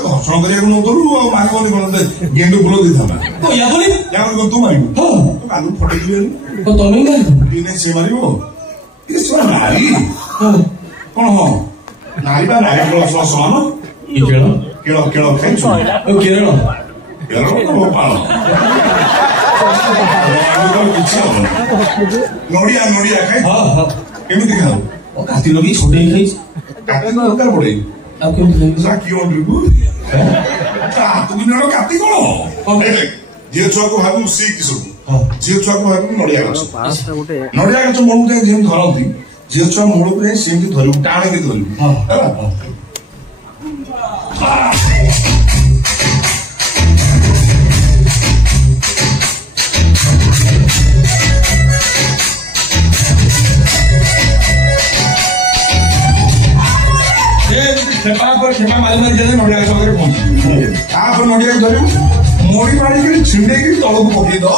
घर्षण करिया न करू मारे बोली बोलते गेंडू फुल दी था तो या बोली तू मारियो तो कालू फटे दिए तो तमे मारियो इने से मारियो ये सोना नारी कौन हो नारी बा नारी को सो सोनो ई केळो केळो खाइछु ओ केळो को पालो नोडिया नोडिया खाइ हां केमिति खाओ ओ काती लगी छोटे खाइ काती न दरकार पड़े आप केमिति सा की ऑर्डर को ता तुम नरो काती कोन जे छुआ को भाबु सी किसु जे छुआ को भाबु नोडिया गछ नोडिया गछ मोळु जाय जेम धरंती जे छुआ मोळु जाय सेमति धरु टाणे के धरु हां खेपा मारी मारी जाए नड़िया गछ पहुंची नड़िया धर मोड़ी मारिक छिंडे तलू पकई दो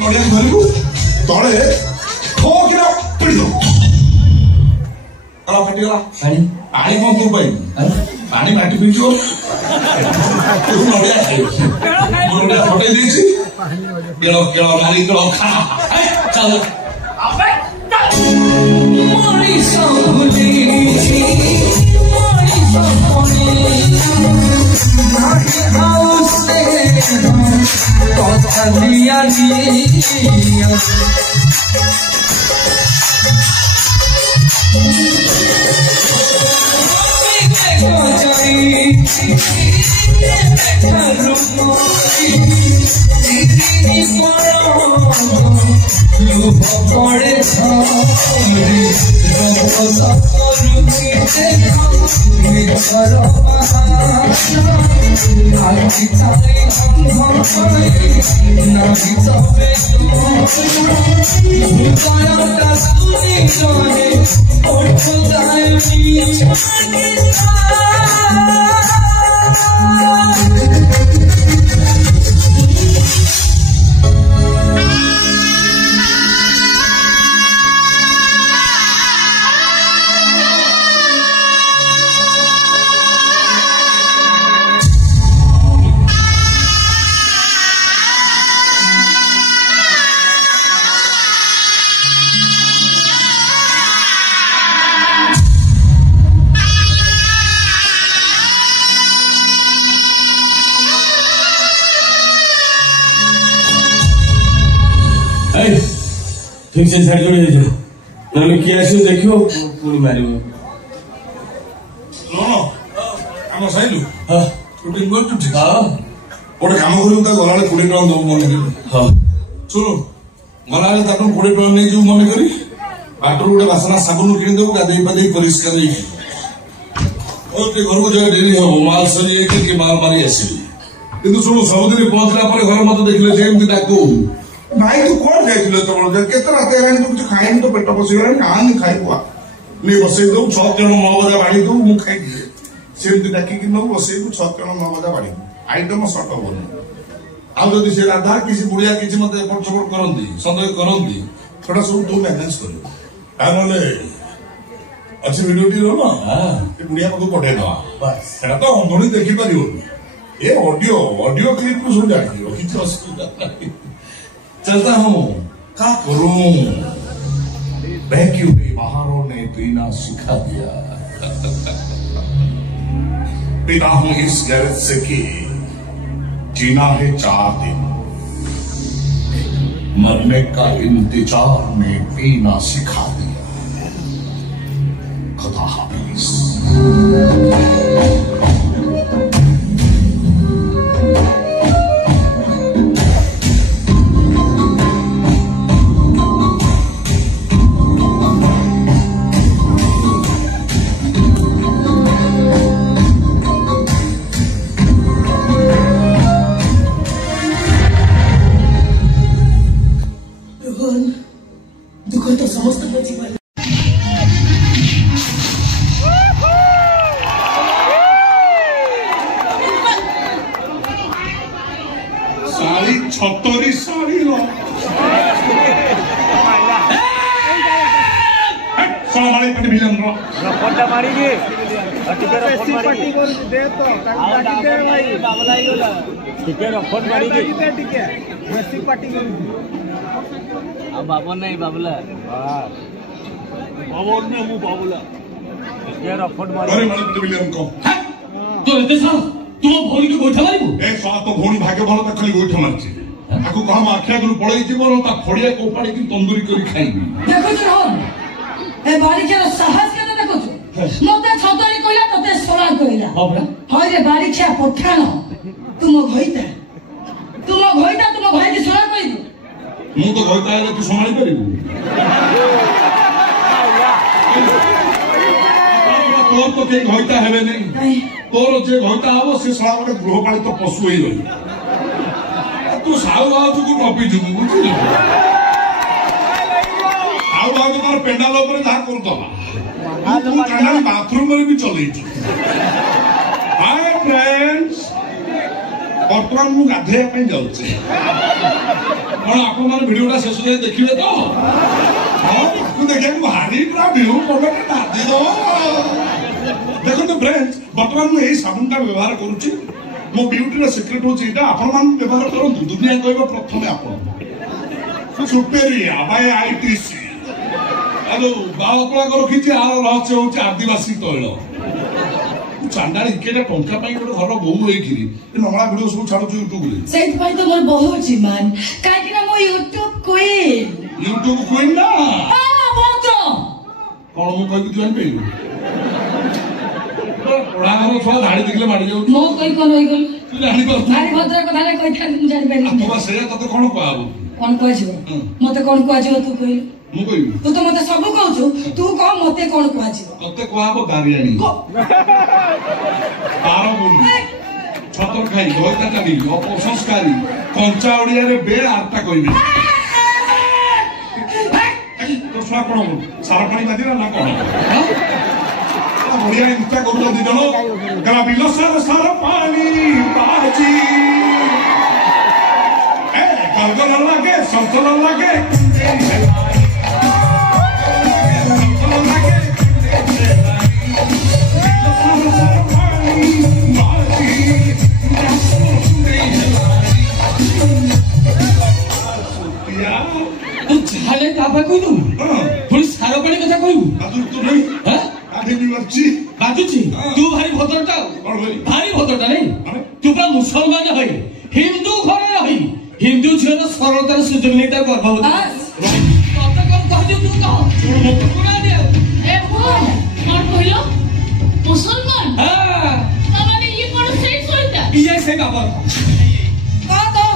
नड़िया धरु तले ठोकिना पिड़ दो तला फाटीगला पानी कौन तू पाई पानी माटी पिचो नड़िया नड़िया फटई देछि केळो केळो मारी केळो खा चल मोरी सोली मोरी सोली नाही हाउस से तो चलिया लिया ठीक से झाड़ जोड़ी जाओ ना किए आस देखो पुणी मार आम सैलु शूटिंग कर गोटे काम कर गला 20 टका दो मन शुणु गला 20 टका नहीं जो मन करी बाटर गोटे बासना साबुन किन देव गाधे पाधे परिष्कार घर को जाए डेरी हम माल सरी कि माल मारी आसबि कि शुणु सबुदिन पहुंचला घर मत देखले जेमती डाकू भाई तू कौन जाइल तो केते रात हेलानी तू कुछ खाइनी तो पेट बसिगला कहानी खाइबुआ नहीं बसई दो 6 जन 9 बजा बाड़ी दो मु खाई दिए सेमती डाकी कि न बसई 6 जन 9 बजा बाड़ी आइटम सट होनी आदि से राधा किसी बुढ़िया किसी मत एपट सपोर्ट करती सन्देह करती छोटा सब तू मैनेज कर अच्छी भिडियो ना बुढ़िया को पठे दवा सेटा तो अंधड़ी देखिपर ये ऑडियो ऑडियो क्लिप को सब जानी किसी असुविधा नहीं चलता हूँ क्या करूं बहकी हुई बहारों ने पीना सिखा दिया पिता हूं इस गैरत से कि जीना है 4 दिन मरने का इंतजार में पीना सिखा दिया खुदा हाफिज दुख तो समस्त जीवन साड़ी छतरी साड़ी लो साड़ी पट मिलन रो रफोटा मारी की टिके रफोट मारी की दे तो काटी दे भाई बाबला ही होला टिके रफोट मारी की टिके बेसिक पार्टी करू अब बाबन नहीं बाबला बाबन में मु बाबला टिके रफोट मारी अरे मारे पट मिलन को तो एते सा तुम भौणी के गोठा मारिबो ए सा तो भौणी भाग्य भलो त खाली गोठ मारची आकु कहा आखिया गुरु पड़ई जीव ता फड़िया को उपाड़ी की तंदूरी करी खाइबी देखो तो रोहन ए बारिकेर साहस के देखो मते छतरी कइला तते सोला कइला बाबरा होय रे बारिका पठाण तुम घइता तुम भाई की सोला कइबो मु तो घइता है तू संभाली परिबू तोर तो के घइता हेबे नहीं तोर जे घइता हबो से साला गोटे गृहपालित पशु होई रही तू साउ बाबू को टपी जुबू बुझिलु साउ बाबू तार पेंडाल ऊपर जा करतला तू काना बाथरूम रे भी चलेइछु हाय फ्रेंड्स वर्तमान मु गाधे पे जाउछि कोन आपन मन वीडियोटा शेष जाय देखिबे तो हां तू देखै भारी पूरा व्यू कोनटा दादी दो देखो तो फ्रेंड्स वर्तमान मु एई साबुनटा व्यवहार करूछि मो ब्यूटी रा सीक्रेट होछि एटा आपन मान व्यवहार करंतु दुनिया कहबो प्रथमे आपन सुपेरिया बाय आईटीसी अलो बावकला को रखिछि आर रहस्य होछि आदिवासी तैल चांडाली केटा टंका पाई गोटे घर बहु होइकिरी नमला वीडियो सब छाडुछु यूट्यूब रे सेट पाई तो मोर बहुत जीवन काहे कि ना मो यूट्यूब क्वीन ना हां बोतो कोन मु कहि दियन पे ओडा घर छुआ धाड़ी देखले माडी जाउ मो कहि कोन होई गेल तू जानि पर भारी भद्र कथा ले कहि था जानि पारि तू बस से तते कोन कहबो कोन कहजिबो मते कोन कहजिबो तू कहि मु कहि तू तो मते सब कहछु तू कह मते कोन कहजिबो तते कहबो गारियाणी तारो बोली छतर खाई गयता टानी अपसंस्कारी कंचा ओडिया रे बे आरता कहिबे तो सुना कोन सारा पानी बादी ना कोन बढ़िया इंस्टा करू दी जनो गला बिलो सारा पानी बाजी ए गलगल लागे संतल लागे झाले काबा कइलु थोड़ी सारो पानी कथा कइलु बाजू तो नहीं हां आधे भी बच्ची बाजूची तू भारी भद्रटा भारी भद्रटा नहीं तू पूरा मुसलमान है हिंदू घरे रही हिंदू झियो सरलतार सुजोग नहीं ता गर्भवती कत कम कह दियो तू कह सुना दे ए कौन कहिलो मुसलमान हां तमाने ये कोन से सोइता ये से काबर का तो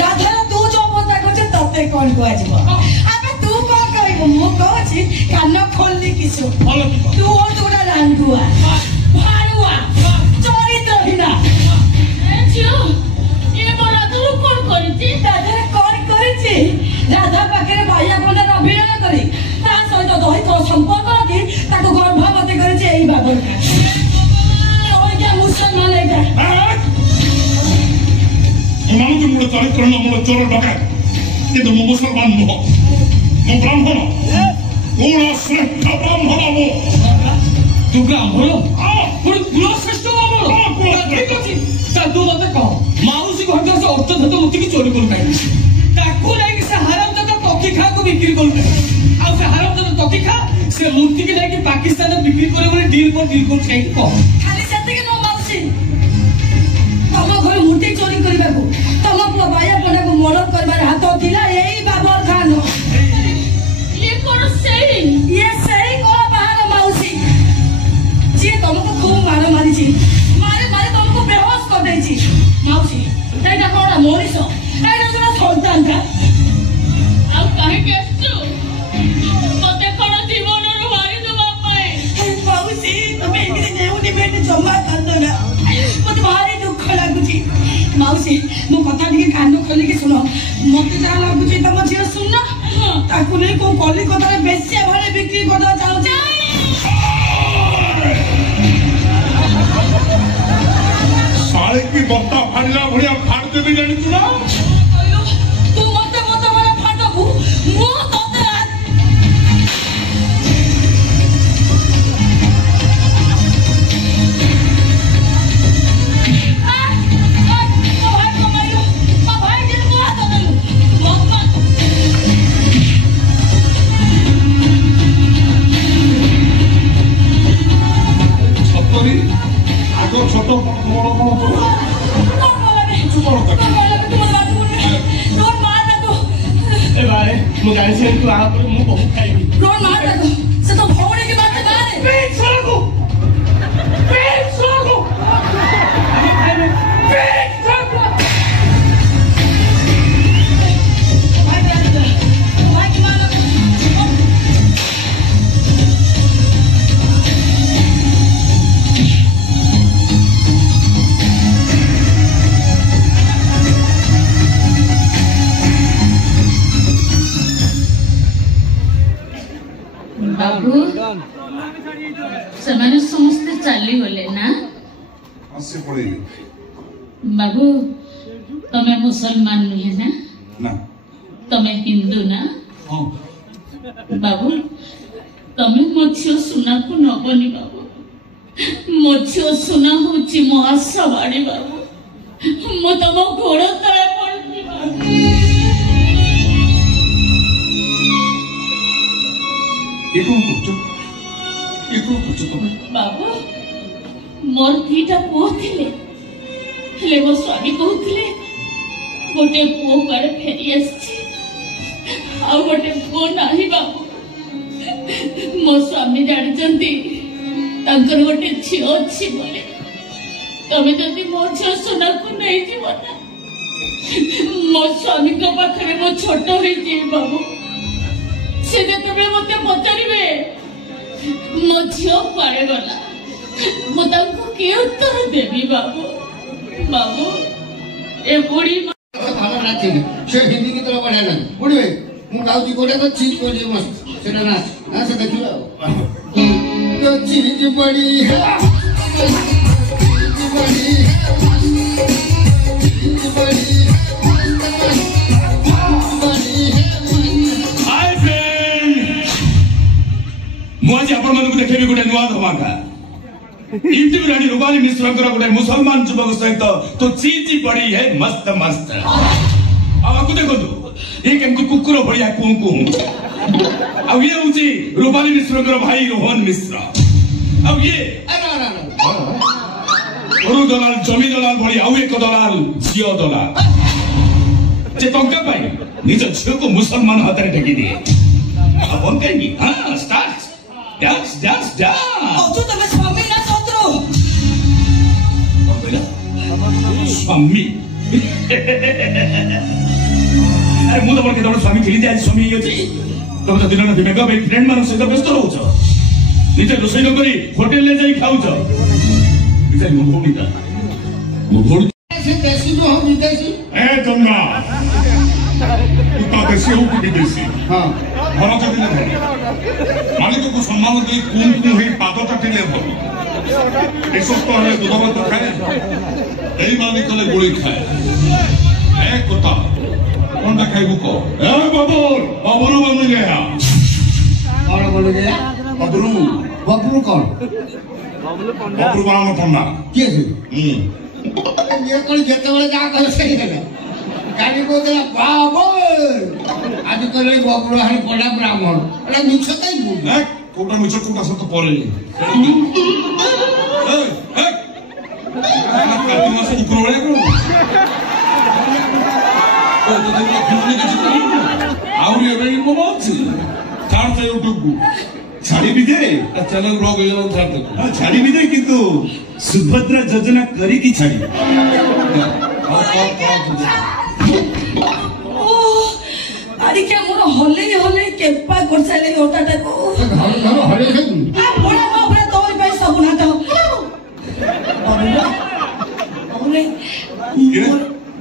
राधा तू जो बोलता कहछ तते कोन कहजिबो अबे तू को कहबो मो कहछि कान खोलली किछु बोलो की तू ओ जोड़ा रांडुआ भारुआ चरित्रहीना ए जियो ये बड़ा तू कोन करछि दादा कोन करछि राधा पाखरे भाइया कोन अभिनय करी ता सहित दही तो संपर्क रखी ताको गर्भवती करछि एई बाबर का ओइ के मुसलमान एटा ସମାନ ମୋର ଚରିତ୍ର ମୋର ଚୋର ଡକାୟତ କିନ୍ତୁ ମୁଁ ମୁସଲମାନ ନୁହଁ ମୁଁ ବ୍ରାହ୍ମଣ କୋଣ ଶ୍ରେଷ୍ଠ ବ୍ରାହ୍ମଣ ମୁଁ ତୁ ବ୍ରାହ୍ମଣ ପୁଣି କୁଳ ଶ୍ରେଷ୍ଠ ବ୍ରାହ୍ମଣ ଠିକ ଅଛି ତା ତୁ ମତେ କହ ମାଉସୀ ଘର ସେ ଅର୍ଥଧତ ମୂର୍ତ୍ତିକି ଚୋରି କରୁ କାହିଁକି ତାକୁ ନେଇକି ସେ ହାରାମଜାଦା ତକି ଖାକୁ ବିକ୍ରି କରୁ ଆଉ ସେ ହାରାମଜାଦା ତକି ଖା ସେ ମୂର୍ତ୍ତିକି ନେଇକି ପାକିସ୍ତାନରେ ବିକ୍ରି କରିବ ବୋଲି ଡିଲ୍ କରୁଛି କାହିଁକି କହ ଖାଲି ସେତିକି ନୁହଁ ମାଉସୀ ତମ ଘରୁ ମୂର୍ତ୍ତି ଚୋରି କରିବାକୁ ତମ ପୁଅ ବାୟା ପଣ୍ଡାକୁ ମର୍ଡର କରିବାର ହାତ ଥିଲା ଏଇ ବାବର ଖାନ ଇଏ କଣ ସେଇ କଳା ପାହାଡ଼ ମାଉସୀ ଯିଏ ତମକୁ ଖୁବ ମାର ମାରିଛି ମାରି ତମକୁ ବେହୋସ କରିଦେଇଛି ମାଉସୀ ଏଇଟା କଣ ମଣିଷ ଏଇଟା କଣ ସନ୍ତାନ ଆଉ କାହିଁକି ଆସିଛୁ ମତେ କଣ ଜୀବନରୁ ମାରିଦେବା ପାଇଁ ମାଉସୀ ତମେ ଏମିତି ନେଉନି ବେଟି ଜମା କାନ୍ଦନା ମତେ ଭାରି ଦୁଃଖ ଲାଗୁଛି ମାଉସୀ ମୋ କଥା ଟିକେ କାନ ଖୋଲିକି ଶୁଣ ମତେ ଯାହା ଲାଗୁଛି ତମ ଝିଅ ଶୁଣ ତାକୁ ନେଇ କୋଉ କଲିକତାରେ ବେଶ୍ୟା ଭଳି ବିକ୍ରି କରିବାକୁ ଚାହୁଁଛି ସାଳେ କି ବତ୍ତା ଫାଡ଼ିଲା ଭଳିଆ ଫାଡ଼ି ଦେବି ଜାଣିଛୁ ନା ତୁ ମତେ ମାନେ ଫାଟକୁ ମୁଁ ତତେ ছোট বড় বড় কিছু বড় এবারে ମୁଁ ଜାଣିଛି ତୁ ଆ ପରେ ମୁଁ ବହୁତ ଖାଇବି ସେ ତ ଭଉଣୀ କି ବାଟ ବାହାରେ बाबू ସେମାନେ ସମସ୍ତେ ଚାଲିଗଲେ ନା ଆସି ପଳେଇଲେ ବାବୁ ତମେ ମୁସଲମାନ ନୁହେଁ ନା ନା ତମେ ହିନ୍ଦୁ ନା ହଁ ବାବୁ ତମେ ମୋ ଝିଅ ସୁନାକୁ ନବନି ବାବୁ ମୋ ଝିଅ ସୁନା ହଉଛି ମୋ ଆଶା ବାଡ଼ି ବାବୁ ମୁଁ ତମ ଗୋଡ଼ ତଳେ ପଡୁଛି ବାବୁ ये कौन करছো तुम बाबू मोर दीटा पुओ थिले हेले मो स्वामी कहूथिले गोटे पुओ काड़े फेरी आछि आ गोटे पुओ नाही बाबू मो स्वामी जानिचंती तांकर गोटे झियो अछि बोले तमे जदि मो झियो सोना को नै जीव ना मो स्वामी को पाखरे मो छोट होई जे बाबू से जेतेबेले मते पचारिबे मो झियो कुआडे गला मो तांको के उत्तर देबी बाबू बाबू ए बुढ़ी भालो नाचे से हिंदी की तरह बढ़िया ना बुढ़ी भाई मु गाउची कोडे तो चीज को जे मस्त सेटा नाच ना से देखियो तो चीज बड़ी है चीज बड़ी है चीज बड़ी मुझे आपण मन को देखेबी गोटे नुआ धमाका इंटरव्यू रानी रूपाली मिश्र गोटे मुसलमान युवक सहित तो चीची पड़ी है मस्त मस्त आपको देखो ये केमको कुकुर भड़िया कुं कुं अब ये होची रूपाली मिश्र भाई रोहन मिश्र अब ये गरु दलाल जमी दलाल भड़ी आउ एक दलाल झियो दलाल जे टंका पाई निज झियो को मुसलमान हाथ में ढकी दिए अब कहीं हां स्टार्ट डांस डांस डांस तू तमे स्वामी ना शत्रु स्वामी अरे मु तमर केतबे स्वामी खेली जाय स्वामी अछि तम तो दिन न मेगा भाई फ्रेंड मान सहित व्यस्त रहउछ निजे रोसई न करी होटल ले जाई खाउछ बिचारी मु भूमिका मु भोड़ से देसी जो हम विदेशी ए गंगा तू तो देसी हो कि विदेशी हां भरत दिले भल मालिक को सम्मान दे कुम कुम हे पाद काटिले भल ए सब तो है दूध भात खाए एई मालिक ले गोली खाए କଥା କଣଟା ଖାଇବୁ କହ ଏ ବବୁରୁ ବନୁ ଗୟା କଣ ବୋଲୁ ଯେ ବବୁରୁ ବବୁରୁ କଣ ବବୁରୁ ବାଣ ଥଣ୍ଡା କିଏ ସେ ହୁଁ ଇଏ କଣ ଯେତେବେଳେ ଯାହା କହିଲେ ସେଇ ଦେଲେ କାଲି କହୁଥିଲା ବାବର ଆଜି କହିଲେ ବବୁରୁ ହାରି ପଡା ବ୍ରାହ୍ମଣ ଏଟା ମିଛ କାଇଁ କହୁଛୁ କୋଉଟା ମିଛ କୋଉଟା ସତ ପରେ କୁକୁର ଭଳିଆ କଣ ଆହୁରି ଏବେ ମନ ଅଛି ଛାଡ ୟୁଟ୍ୟୁବ କୁ ଛାଡ଼ିବି ଯେ ଚ୍ୟାନେଲ ବ୍ଲଗ ହେଇଗଲା ଛାଡ ଛାଡ଼ିବି ଯେ କିନ୍ତୁ ସୁଭଦ୍ରା ଯୋଜନା କରିକି ଛାଡ଼ିବି ଆରିକା ମୋର ହଲେଇ ହଲେଇ କେମ୍ପା କରିସାରିଲେଣି ଅଟାଟାକୁ ହଲେଇ ଖାଇବୁ ପଳା ବାବୁରେ ତୋରି ପାଇଁ ସବୁ ନାଟ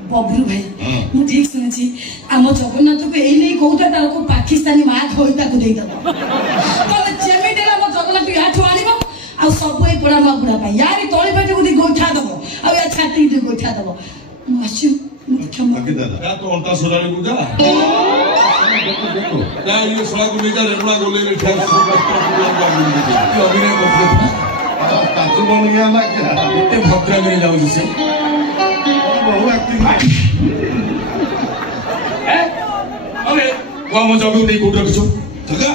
बबलू भाई ମୁଁ ଠିକ ଶୁଣିଛି ଆମ ଜଗନ୍ନାଥକୁ ଏଇ ନେଇ କହୁथा ତାକୁ ପାକିସ୍ତାନୀ ମା ଖୋଇତା କୁ ଦେଇଦବ ତମେ ଯେମିତି ଆମ ଜଗନ୍ନାଥ ୟାଠୁ ଆଣିବ ଆଉ ସବୁ ଏଇ ପୋଡ଼ା ମା ବୁଢ଼ା ପାଇଁ ୟାରି ତଳି ପାଟିକୁ ଦେଇ ଗୋଇଠା ଦବ ଆଉ ୟା ଛାତି ଦେଇ ଗୋଇଠା ଦବ ମୁଁ ଆସିଛି तो अंटा सुराली बुझा क्या ये सड़ा को लेकर रेगुला गोले में ठेक से अभिनय करते ताजु बन गया ना क्या इतने भद्रा में जाओ जिसे बहु एक्टिंग अरे वो हम जाओगे नहीं कोट रखो जगह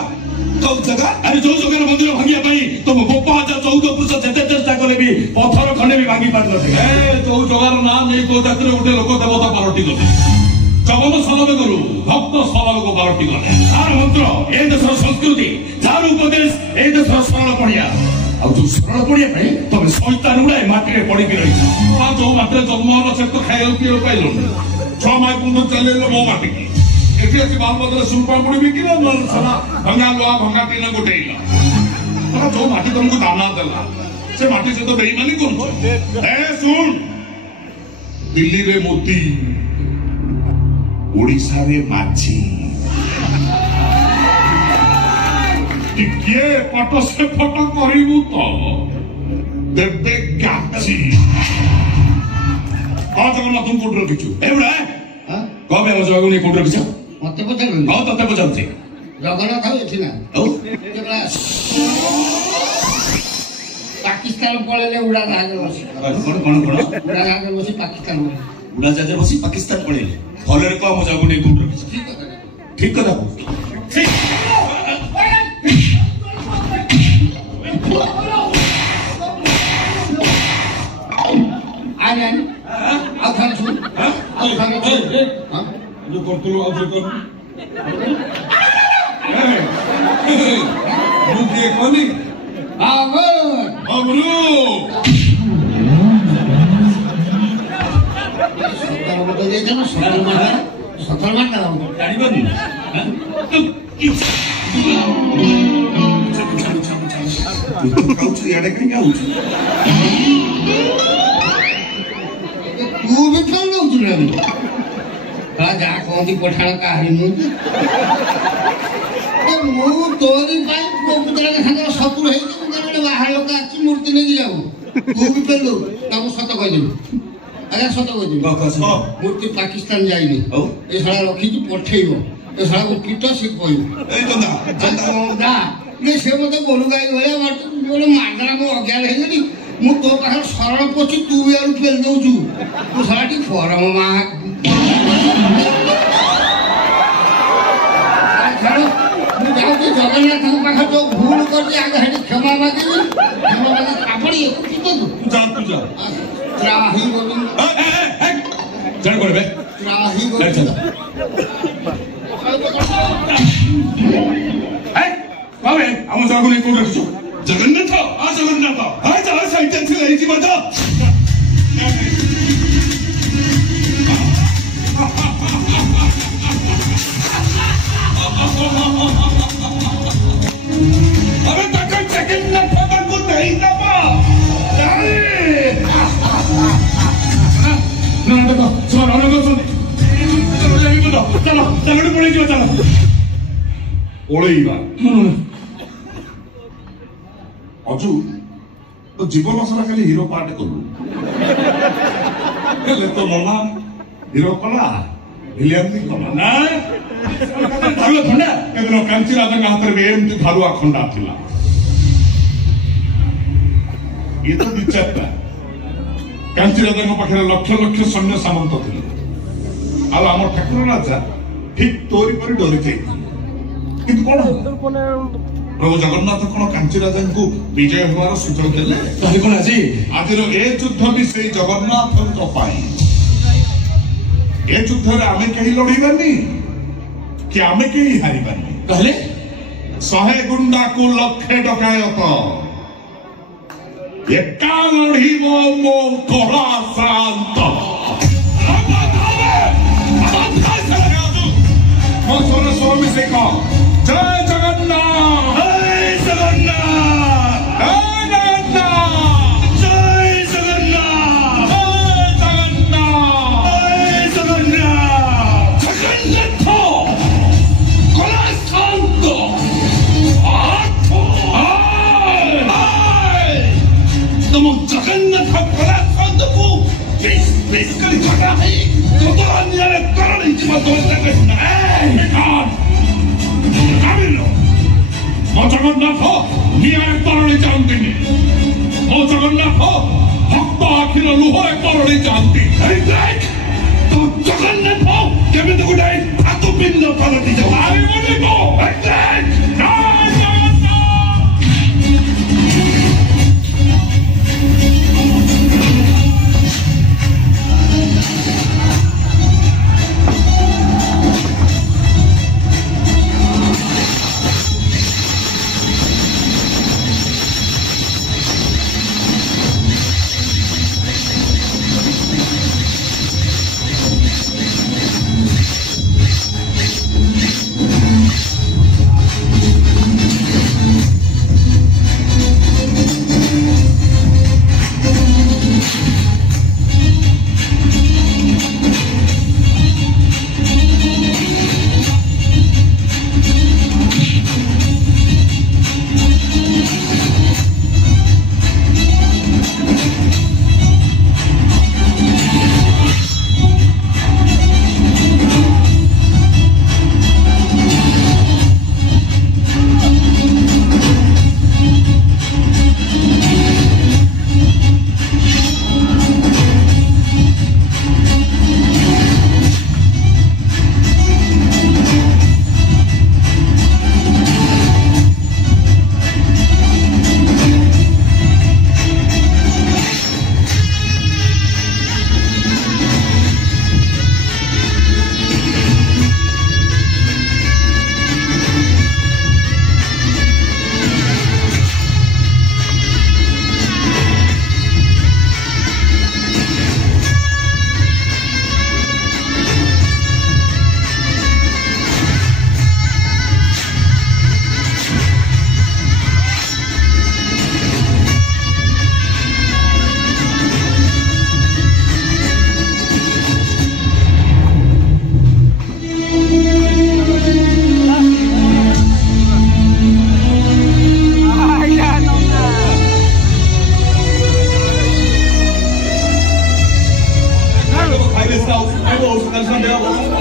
तो जगह अरे जो जगह मंदिर भांगिया भाई तुम गोपा हजार 14 पुरुष जेते चेष्टा करे भी पत्थर खंडे भी भांगी पार नथे ए तो जगह नाम नहीं को ताकरे उठे लोक देवता पारटी गले जगत सलभ गुरु भक्त सलभ को पारटी गले तार मंत्र ए देशर संस्कृति तार उपदेश ए देशर सरल पड़िया आ जो सरल पड़िया पे तुम शैतान उड़ाए माटी रे पड़ी भी रही आ जो माटी जन्म होला से तो खाइल पियो पाइलो 6 मास पुंद चले मो माटी की एठी अछि बाल बदल सुनपा पड़ी कि ना साला भंगा लोहा भंगा टीना गोटेइला तो जो माटी तुमको दाना देला से माटी से तो बेईमानी करू ए सुन दिल्ली रे मोती ओडिशा रे माछी टिके पट से फट करिवु तो देबे गाची आ जगन्नाथ तुम कोट रखिछु एबड़ा हां कबे हम जगन्नाथ नहीं कोट रखिछु मते पचार हां तते पचारछि जगन्नाथ खाऊ एठी ना औ पाकिस्तान पळेले उडा जहाज बसी कोन उडा जहाज बसी पाकिस्तान उड़ा जहाज बसी पाकिस्तान पळेले फलरे को हम जागु नहीं कोट रखिछु ठीक कथा ठीक आने आओ खान सुन आओ खान हां जो करतलो आ जो कर मुझे कोनी बाबर अबरू सतर बतो दे जनो सतर मार गाड़ी बनी काउच याडे कहीं क्या होச்சு तू भी फल लो तुरे कला जा कोंती पठाण का हरि मु तो मु तोरी पाई पुतला के संग सपुर हे कि बाहर लोक आछि मूर्ति ने जाऊ तू भी फल लो ताको सत कह दे अरे सत कह दे मूर्ति पाकिस्तान जाइनी ए साला रखी तू पठेइबो ए साला को पीट से कहू ए तंदा तंदा ने से मते गोलू गाई भलिया मार बोले मारना मो अज्ञान हे गनी मु तो पाखर सरल पछि तू यार फेल दउछु तू साटी फरम मा छाड़ो मु जाउती जगन्नाथ पाखर जो भूल करली आगे हटी क्षमा मांगी आपण एको की तो तू जा त्राही गोविंद चल कर बे त्राही गोविंद बाबे हम जागु नहीं कोट रखिछु जगन्नाथ आ जा साइड से ले जी बता अबे तक जगन्नाथ को नहीं दबा ना देखो सुनो ना सुन चलो जाई बता चलो चलो पड़े जी चलो ओळेइबा अजू तो जीवन सारा खाली हिरो पार्ट करू हेले तो नना ହିରୋ କଲା ଭିଲିଆନ ବି କଲା ନା ଧାରୁଆ ଖଣ୍ଡା ଏଦିନ କାଞ୍ଚି ରାଜାଙ୍କ ହାତରେ ବି ଏମିତି ଧାରୁଆ ଖଣ୍ଡା ଥିଲା ଇଏ ତ ଦି ଚାରିଟା କାଞ୍ଚି ରାଜାଙ୍କ ପାଖରେ ଲକ୍ଷ ଲକ୍ଷ ସୈନ୍ୟ ସାମନ୍ତ ଥିଲେ ଆଉ ଆମ ଠାକୁର ରାଜା ଠିକ ତୋରି ପରି ଡରି ଯାଇଥିଲେ କିନ୍ତୁ କଣ ପ୍ରଭୁ ଜଗନ୍ନାଥ କଣ କାଞ୍ଚି ରାଜାଙ୍କୁ ବିଜୟ ହେବାର ସୁଯୋଗ ଦେଲେ ତାହେଲେ କଣ ଆଜିର ଏ ଯୁଦ୍ଧ ବି ସେଇ ଜଗନ୍ନାଥଙ୍କ ପାଇଁ ଏ ଯୁଦ୍ଧରେ ଆମେ କେହି ଲଢିବାନି କି ଆମେ କେହି ହାରିବାନି ତାହେଲେ 100 ଗୁଣ୍ଡାକୁ ଲକ୍ଷେ ଡକାୟତ ଏକା ଲଢିବ ମୋ କଳା ଶାନ୍ତ ମୋ ସ୍ୱର ସ୍ୱର ମିଶେଇ କହ ଜୟ ଜଗନ୍ନାଥ जगन्नाथ कलाकांत को बीस कर झगड़ा है तो अन्य करण की मत लगे ମୋ ଜଗନ୍ନାଥ ନିଆଁରେ ତରଳି ଯାଆନ୍ତିନି ମୋ ଜଗନ୍ନାଥ ଭକ୍ତ ଆଖିର ଲୁହରେ ତରଳି ଯାଆନ୍ତି ତ ଜଗନ୍ନାଥ କେମିତି ଗୋଟେ ହାତ ପିଣ୍ଡ ତରଳି ଯାଉ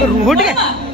रुह